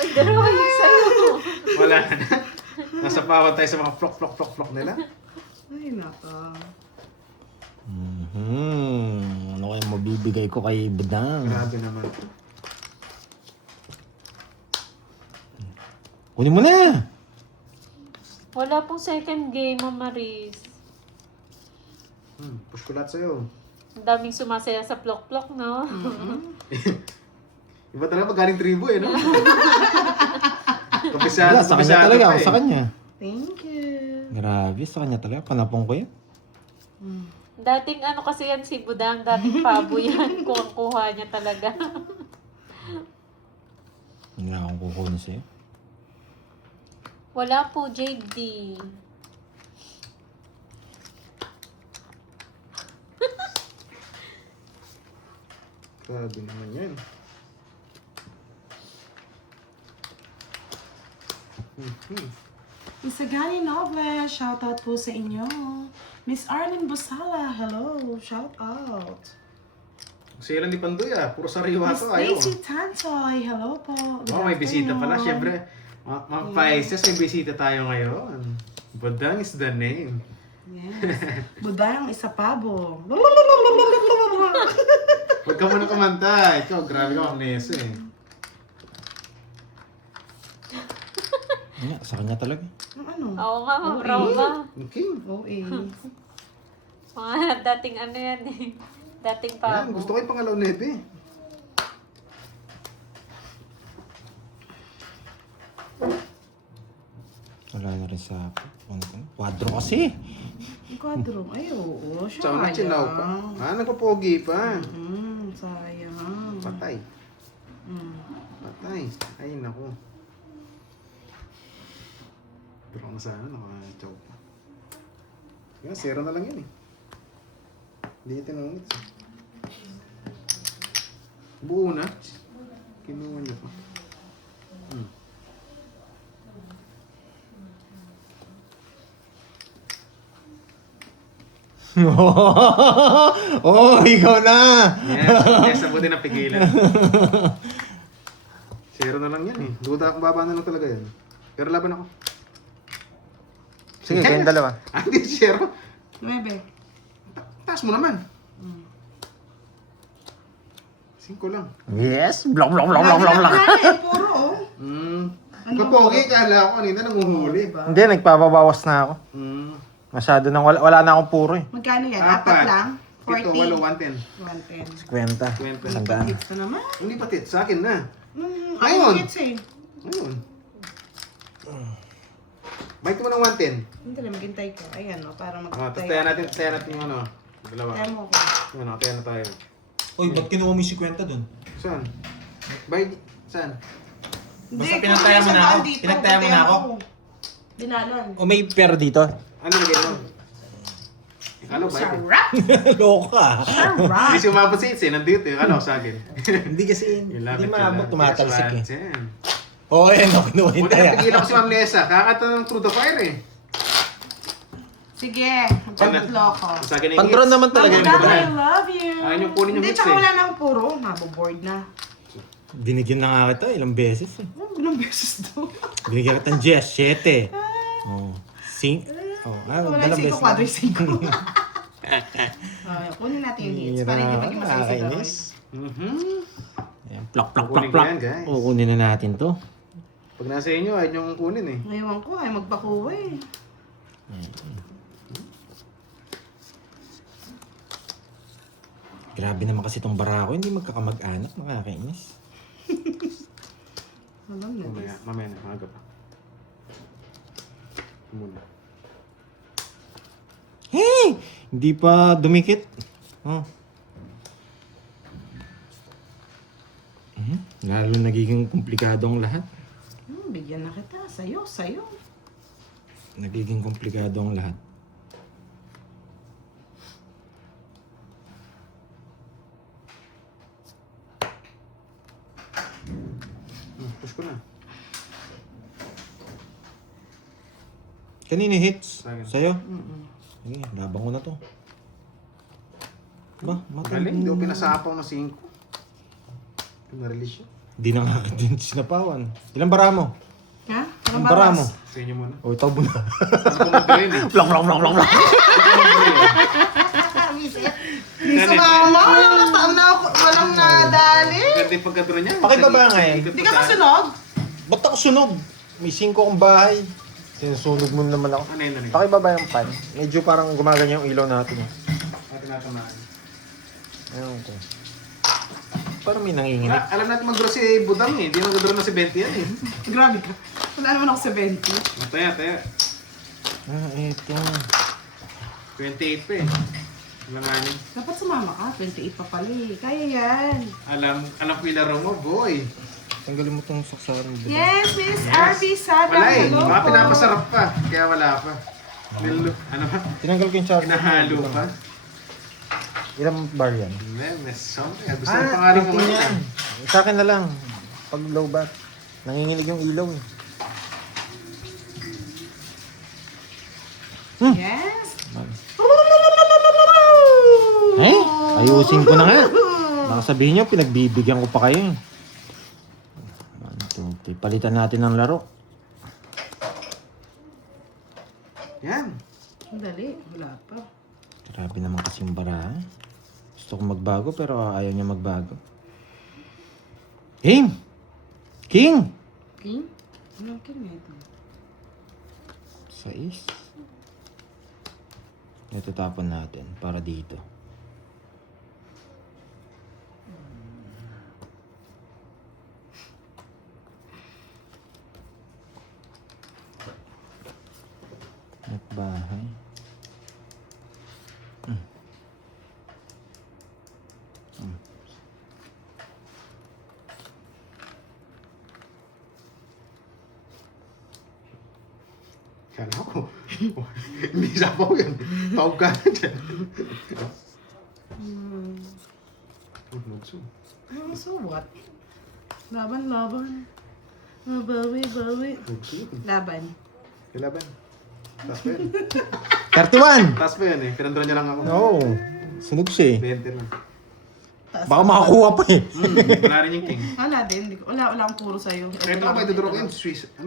Ay, Roy, sa'yo. Wala na. Nasa pawat tayo sa mga flok nila. Ay, naka. Ano kaya mabibigay ko kay Bedang? Grabe naman. Kunin mo na! Wala pong second game, Mama Maris. Push ko lahat sa'yo. Ang daming sumasaya sa plok-plok, no? Iba talaga pag galing tribo eh, no? Wala, sa kanya talaga ako, sa kanya. Thank you. Grabe, sa kanya talaga. Panapong ko yan. Dating ano kasi yan si Budang, dating pabo yan. Kuha niya talaga. Hindi na akong kukunin sa'yo. Wala po, JD. Grabe naman yan. Isagani Noble, shoutout po sa inyo. Miss Arlene Busala, hello, shoutout. Si Elan di Pandoy puro sariwa Miss to, ayaw. Stacy Tantoy, hello po. Good Oh, may bisita pala. afternoon. Siyempre, mga Pisces, may bisita tayo ngayon. Budang is the name. Yes. Budang, isa pabo. Huwag ka muna kumanta. Ikaw, grabe ka amnesia eh. Sa kanya talaga. Ano? Oo nga, Ma'am Roma. Okay. OA. Dating ano yan eh. Dating Yan, pabo. gusto ko yung pangalaw nebe. Wala na rin sa kwadro kasi. Yung kwadro. Ay, oo. Tsaka na chinaw pa. Nagpapogi pa. Sayang. Patay. Mm. Patay. Ay, naku. Pero kung sana, naka-chow pa. Yan, zero na lang yun eh. Hindi tinungit. Buo na. Kinuha niyo pa. Oh, ikaw na. Yes, abuti na pigilan. Zero na lang yan eh. Duda akong baba na lang talaga yan. Pero laban ako. Sige, kayong dalawa. Ah, hindi, zero. 9. Taas mo naman. 5 lang. Yes, blong blong blong blong blong blong. Puro oh. Kapogi, kala ko kanina nanguhuli. Hindi, nagpapabawas na ako. Masyado nang wala na akong puro eh. Magkano yan? 4 lang? 8, 40? 8, 110. 110. Kwenta. 20. Sandaan. Hits na naman. Hindi patit, sa akin na. Ayun. Hits eh. Ayun. Bike mo ng 110. Hindi lang, maghintay ka. Ayan o, para Tapos magtay. tayo natin yung ano. Dalawa. Tayo mo ko. Ano, tayo na tayo. Uy, ba't kinuha mo yung 50 dun? Saan? Bike, saan? Basta pinagtaya mo na ako. Pinagtaya mo na ako. Dinalan. O may pera dito? Ano lagay mo? Ano ba? Sarap! Loka. Sarap! Hindi siya umabot sa hits eh. Nandito eh. Ano sa akin? Hindi kasi, You love hindi it, you maabot, love it. tumatalsik Yes, eh. 110. Oo, yan o, kinuha Muna tayo. napigilan ko si Ma'am Nessa. Kakata ng through the fire eh. Sige, magpapatlo ko. Sa akin yung Pantron hits. naman talaga Mama, yung Dad, puro. I love you. Ayaw niyong kunin yung Hindi, hits tsaka eh. wala nang puro. Naboboard na. Binigyan na nga kita ilang beses eh. Ilang beses to? Binigyan kita ng Jess, 7. Oh, Wala dalawang yung 5 beses. quadro yung 5. Kunin natin yung hits para hindi maging masaya si Nakakainis. Ayan, plak, plak, plak, Kukunin ko plak. yan, guys. Kukunin na natin to. Pag nasa inyo, ayaw niyong kunin eh. Ngayon ko ay magpakuha eh. Grabe naman kasi itong barako, hindi magkakamag-anak, makakainis. Alam na. Mamaya na, maaga pa. Muna. Hey! Hindi pa dumikit. Oh. Lalo nagiging komplikado ang lahat. Bigyan na kita. Sa'yo. Nagiging komplikado ang lahat. Push ko na. Kanina hits? Sa akin. Sa'yo? Sige, labang ko na to. Ba, Magaling, hindi ko pinasapaw na 5. Pina-release yun. Di na nga din sinapawan. Ilang bara mo? Ha? Ang bara mo? Sa inyo muna. O, ito mo na. Ano ko mag-drain eh? Plak, plak, plak, plak, plak. Hindi sumama. Walang nadali. Ganda yung pagkadro niya. Pakibaba nga eh. Hindi ka masunog? Ba't ako sunog? May 5 akong bahay. Sinusunog mo na naman ako. Ano yun, ano yun? Pakibaba yung pan. Medyo parang gumaganyan yung ilaw natin. Natin natamaan. Ayun ko. Parang may nanginginig. Alam natin mag-draw si Budang eh. Hindi nag-draw na si 20 yan eh. Grabe ka. Wala naman ako sa 20. Taya. Ito. 28 pa eh. Alam nga niyo. Dapat sumama ka. 28 pa pala eh. Kaya yan. Alam ko yung laro mo, boy. Tanggalin mo itong saksakan mo. Yes, Miss RV Sada. Wala eh. Hello Baka po. pinapasarap pa. Kaya wala pa. Ano ba? Tinanggal ko yung charger. Pinahalo pa. Ilang bar yan? Gusto ng pangalan ko ngayon ah. Sa akin na lang. Pag low bat. Nanginginig yung ilaw eh. Yes. Eh? Ayusin ko na nga. Baka sabihin nyo, pinagbibigyan ko pa kayo eh. Palitan natin ng laro. Yan. Dali. Wala pa. Grabe naman kasi yung bara. Gusto ko magbago pero ayaw niya magbago. King! King! King? Anong king na ito? 6. Ito tapon natin para dito. At bahay. Kala ko. Hindi sabaw yan. Taog ka na dyan. Lugso. So what? Laban. Bawi. Lugso. Laban. Kailaban. Taas pa yan. 31! Taas pa yan eh. Pinandra niya lang ako. Oo. Sunog siya eh. 20 lang. Baka makakuha pa eh. Wala rin yung king. Wala din. Wala akong puro sa'yo. Kahit ako pwede draw ko yun.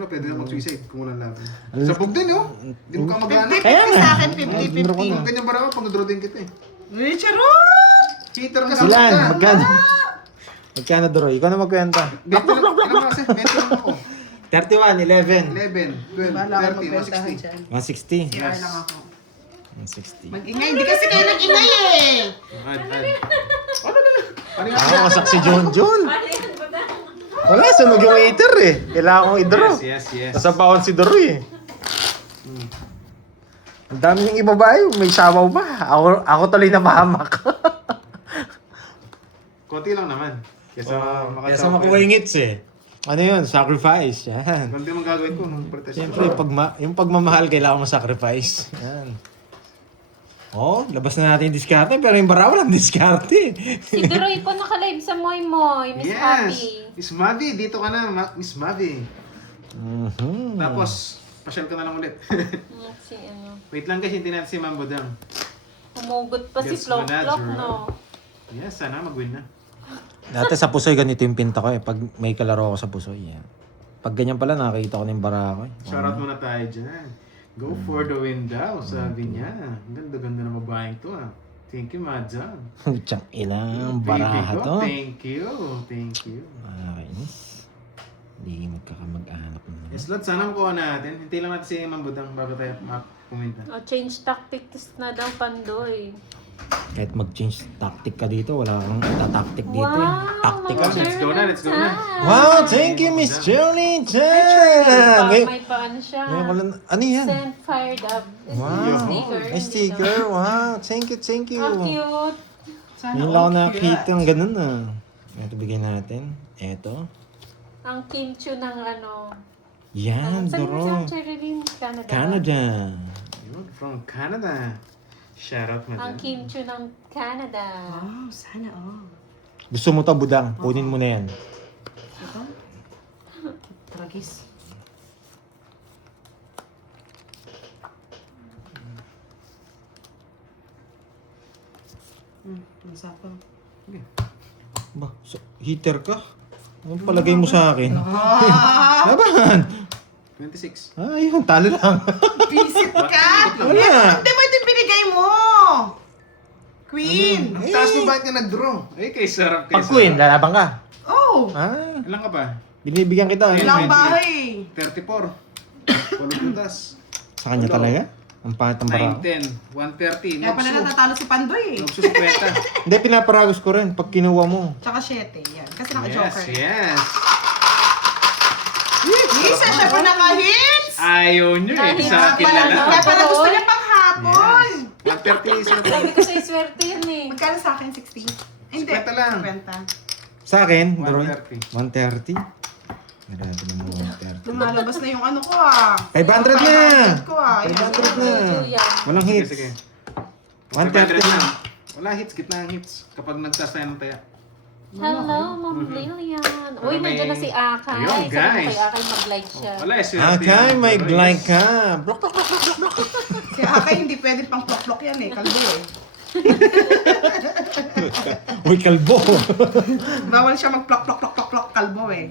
Pwede na mag-suicide kung walang laban. Sabog din oh. Hindi mo ka mag-anak. 50-50 Kaya nga. sa akin, Kung 50-50. ganyan ba naman, pang-draw din kita eh. Uy, charot! Hater ka sa Ilan? mata. Magkano? Magkano, Droy? Ikaw na magkwenta. 20 lang. Ilan ba kasi? 20 lang ako. 31, 11. 11, 12, Wala akong 30, magpentahan 160. dyan. 160. CR lang ako. 160. Mag-ingay. Hindi kasi kayo nag-ingay eh. Ano nga? Ako, masak si John. Ano yan ba na? Wala, sunog yung eater eh. Kailangan kong i-draw. Yes. Nasabawan si Droy eh. Ang dami niyong ibabay. May sabaw ba? Ako tuloy na mahamak. Konti lang naman. Kesa Kesa makuha yung hits eh. Ano yun? Sacrifice. Yan. Ganun din ang gagawin ko nung protest. Siyempre, yung pagmamahal, kailangan mo sacrifice. Yan. Oh, labas na natin yung diskarte, pero yung bara walang diskarte. Si Droy po naka-live sa Moy Moy, Miss Abby. Yes! Miss Mavi, dito ka na, Miss Mavi. Mhm. Tapos, pasyal ka na lang ulit. Si ano, Wait lang guys, hindi natin si Mambo Dam. umugot pa si Yes, Flop manager. no? Yes, sana mag-win na. Dati sa Pusoy, ganito yung pinta ko eh. Pag may kalaro ako sa Pusoy, yan. Pag ganyan pala, nakakita ko na yung bara ko eh. Shoutout muna tayo dyan. Go for the win daw, sabi niya. Ang ganda-ganda na mabayang to ah. Thank you, Madjan. Tsang ina, ang baraha to. Thank you. Nakakainis. Hindi magkakamag-anak na. Yes, Lord, sana makuha natin. Hintay lang natin si Mambudang bago tayo pumunta. O, change tactics na daw, Pandoy. Kahit mag-change tactic ka dito, wala kang tactic dito eh. Wow, Tactical. mga Let's go na, let's go na. Wow, thank you, Miss Johnny Chan! May paano siya. Ano yan? Send fired up. Wow. Sticker. May sticker. Wow, thank you. Ang cute. Sana Ngayon lang ako all nakakita ng ganun ah. Ito bigyan natin. Ito. Ang kimchi ng ano. Yan, Saan Doro. sa Cherilyn? Canada. Canada. Yun, from Canada. Shoutout mo Ang dyan. kimchi ng Canada. Wow, sana all. Gusto mo to, Budang? Kunin mo na yan. Ito? Tragis. Masapaw. Ba, heater ka? Anong palagay mo sa akin? Laban! 26. Ayun, talo lang. Visit ka! Wala. Hindi mo ito yung binigay mo! Queen! Ang taas mo bakit ka nag-draw? Eh, kay sarap kay Pag queen, lalaban ka. Oh! Ah, Ilan ka pa? binibigyan kita. Ilang Ano? bahay! 34. Walang putas. Sa kanya talaga? Ang pangit ang bara. 9, 10, 130. Kaya pala natatalo si Pandoy eh. Nobso 50. Hindi, pinaparagos ko rin pag kinuha mo. Tsaka 7. Yan. Kasi Yes, naka-joker. yes. Isa siya pa naka-hits! Ayaw nyo eh. Dahil Sa akin pala, na no? lang. Kaya pala gusto niya pang hapon! 130 sila pa. Sabi ko sa'yo, swerte yan eh. Magkano sa akin? 60? Hindi. 50 lang. 50. Sa akin, Droy? 130. 130. Grabe naman 130. Lumalabas na yung ano ko ah. 500 na! 500 ko ah. 500 na! Julian. Walang Sige, hits. sige. 130 na. Wala hits, gitna ang hits. Kapag nagtas tayo ng taya. Hello, Ma'am Lilian. Uy, May- nandiyan na si Akay. Ayun, Sabi mo guys. kay Akay mag-like siya. Wala eh. Okay, may like ka. Block, block, block, block, block. Kaya akay hindi pwede pang plok-plok yan eh. Kalbo eh. Uy, kalbo. Bawal siya mag-plok-plok-plok-plok kalbo eh.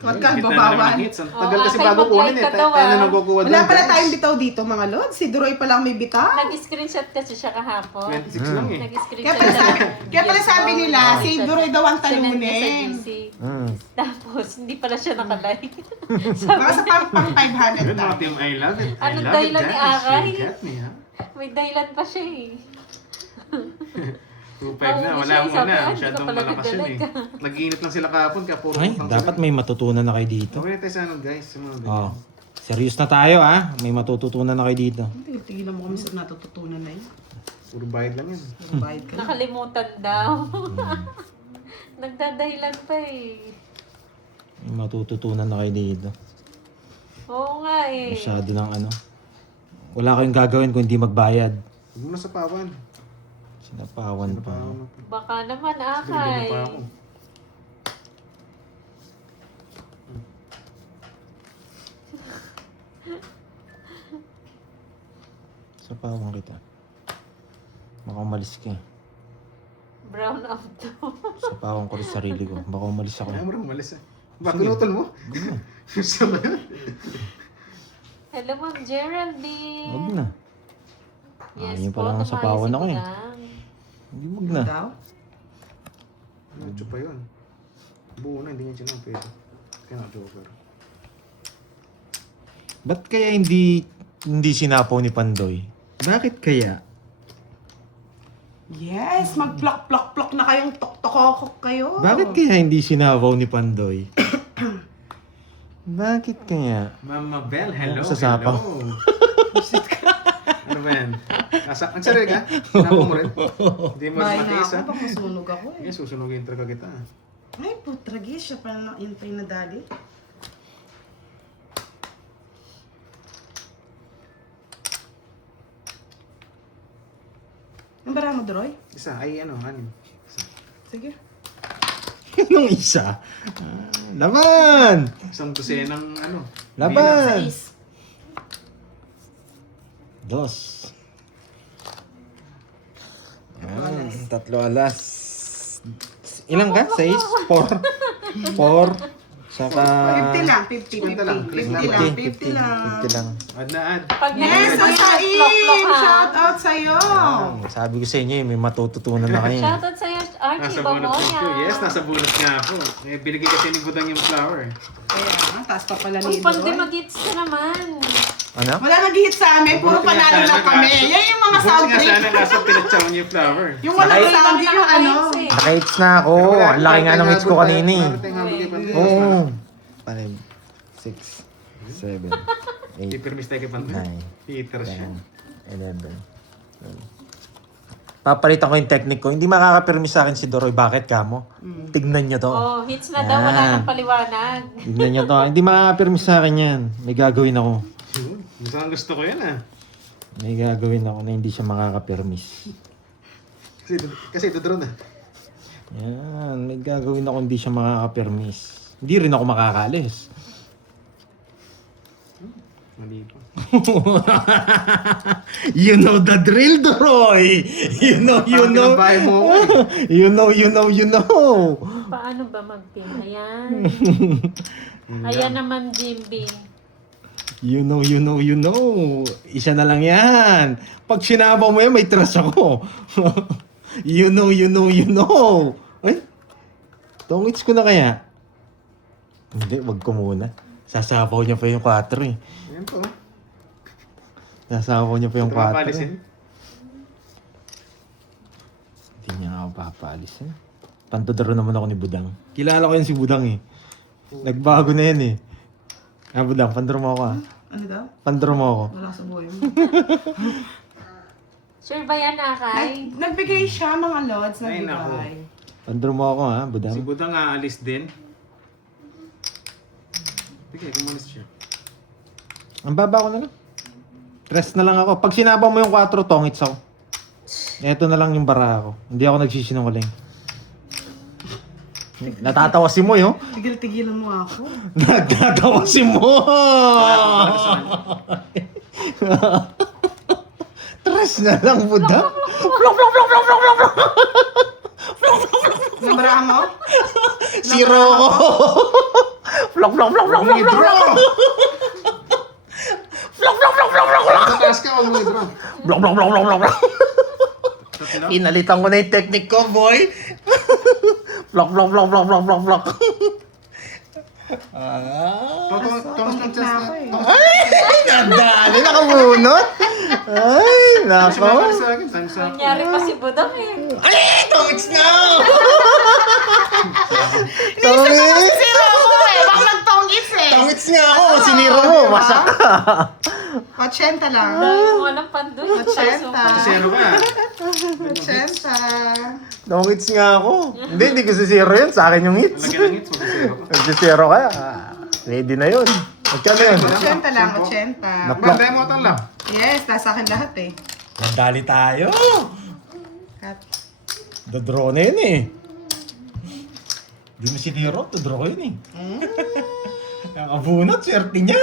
Huwag Ayun, ka kita na babawan. naman ang hits. Ang tagal Oo, kasi akay bago kunin mag-like eh. ka daw, Tayo na ah. nagkukuha Wala doon, pala guys. tayong bitaw dito mga lods. Si Droy pa lang may bitaw. Nag-screenshot kasi siya kahapon. 26 lang eh. Nag-screenshot Kaya pala sabi nila, si Droy daw ang Sinend niya sa talunin. GC. Mm. Tapos, hindi pala siya nakalike. Baka sa pang 500 Yun, mga tayo. team I love it. I Anong love it, dahilan ni guys. Akay? You got me, ha? May dahilan pa siya eh. 2-5 na, wala siya, mo sabi, na. "Ah, hindi Masyadong ka pala malakas yun eh. nagdalag." Nag-iinit lang sila kahapon, kaya puro Ay, utang dapat sila. may matutunan na kayo dito. Okay tayo sa ano guys, sa mga ganyan. Oh. Serious na tayo ah. May matututunan na kayo dito. Tigilan mo kami sa natututunan na yun. Puro bayad lang yan. Bayad ka na. Nakalimutan daw. Nagdadahilan pa eh. May matututunan na kayo dito. Oo nga eh. Masyado ng ano. Wala kayong gagawin kung hindi magbayad. Huwag mo na sa pawan. Sinapawan pa. Pawan. Baka naman Dagdagan Akay. pa ako. Sapawan kita. Baka umalis ka. Brown out to. Sapawan ko rin sarili ko. Baka umalis ako. Ayaw mo rin umalis eh. Ba, pinutol mo? Sama yan. Hello Ma'am Geraldine. Huwag na. Yes yun po, pala ang tumayos sapawan si ako eh. Budang. Hindi wag na. Daw? Medyo pa yun. Buo na, hindi niya sinang pero. Kaya nga joker. Ba't kaya hindi sinapaw ni Pandoy? Bakit kaya? Yes, mag-plok-plok-plok na kayong tok-tokokok kayo. Bakit kaya hindi sinapaw ni Pandoy? Bakit kaya? Mama Bell, hello, Sa sapang. hello. Ano ba yan? Ang sarili ka? Sinapo mo rin? Hindi mo rin Bahay na matiis ako, ha? baka masunog ako eh. Sige, susunugin talaga kita. Ay, putragis siya pa na yun pa yung nadali. Ang bara mo, Droy? Isa, ay ano, anim. Isa. Sige. Anong isa? Laban! Isang dosenang ano. Laban! Sais. Dos. Tatlo alas. Ilang ka? 6? 4? 4? Saka... 50 lang, 50 lang. 50 lang. 50 lang. Ad na ad. Pag Yes, nag-screenshot, Asain! plok-plok ha. Shout out sa'yo! Sabi ko sa inyo, may matututunan na kayo. Shoutout sa'yo, Archie Nasa bunot Baboya. ko. Yes, nasa bunot nga po. Eh, binigay kasi ni Budang yung flower. Kaya, taas pa pala Uy, ni pandi Droy. mag-hits ka naman. Ano? Wala nag-hit sa amin, puro Buti nga panalo sana lang kami. kaso- Yan yung mga Buti sound nga trip. sana kaso pinatsaw niyo yung flower. Yung walang Nakay- sound, yun yung ano. Naka-hits na ako. Ang laki nga ng hits ko kanina eh. Oo. 5, 6, 7, 8, Hypermiss tayo kay Pantoy. 9, Heater siya. 10, 11. Papalitan ko yung technique ko. Hindi makakapirmis sa akin si Doroy. Bakit ka mo? Tignan nyo to. Oh, hits na daw, wala Yan. nang paliwanag. Tignan nyo to. Hindi makakapirmis sa akin yan. May gagawin ako. Yun. Gusto ko yan ah. May gagawin ako na hindi siya makakapirmis. Kasi ito drone ah. Yan. May gagawin ako hindi siya makakapirmis. Hindi rin ako makakalis. Mali pa. You know the drill, Doroy! You know. Parang pinabahay mo ako eh. You know. Paano ba mag-pin? Ayan. Ayan naman, Jimby. You know. Isa na lang yan. Pag sinabaw mo yan, may trust ako. You know. Ay, tongits ko na kaya. Hindi, wag ko muna. Sasapaw niya pa yung 4 eh. Ayan po. Sasapaw niya pa yung Ito 4 mapalisin. eh. Hindi niya ako papalisin. Pantodaro naman ako ni Budang. Kilala ko yan si Budang eh. Nagbago na yan eh. Ah, Budang, pandaro mo ako ah. Ano daw? Pandaro mo ako. Wala sa buhay mo. Sure ba yan, Akay? Nagbigay siya mga lods, Ay, nagbigay. Pandaro mo ako ah, Budang. Si Budang aalis din. Sige, kumalis siya. Ang baba ko na lang. Rest na lang ako. Pag sinabaw mo yung 4, tongits ako. Eto na lang yung bara ako. Hindi ako nagsisinungaling. Natatawa si Moy, oh. Tigil-tigilan mo ako. Natatawa si Moy! Tres na lang, Buda. Nabarahan mo? Zero ko. Flok, flok, flok, flok, Huwag flok, mong flok, i-draw! flok, flok, flok, flok, flok, flok. Tataas ka, huwag mong i-draw. Blok, blok, blok, blok, blok, blok. Tatlo. Pinalitan ko na yung technique ko, boy. Flok, flok, flok, flok, flok, flok, flok. Ah. Tungas ng chest na ako na. eh. Ay, nadali, nakabunot. Ay, Kasi nako. mabalik sa akin, times up. Nangyari pa si Budang eh. Ay, tongits na! Zero ako eh. Baka nagtongits eh. Tongits nga ako, siniro mo, wasak ka. 80 lang. Dahil mo walang pandoy. 80. Zero ka. 80. Tongits nga ako. Hindi ko sisiro yun, sa akin yung hits. Lagyan ng hits, huwag zero ka. Nagsisiro ka, ready na yun. Magkano yun? 80 lang, 80. Nap- Demo ito lang. Yes, nasa akin lahat eh. Nadali tayo. Cut. Dodraw na yun eh. Di mo siniro, dodraw yun eh. Nakabunot, swerte niya.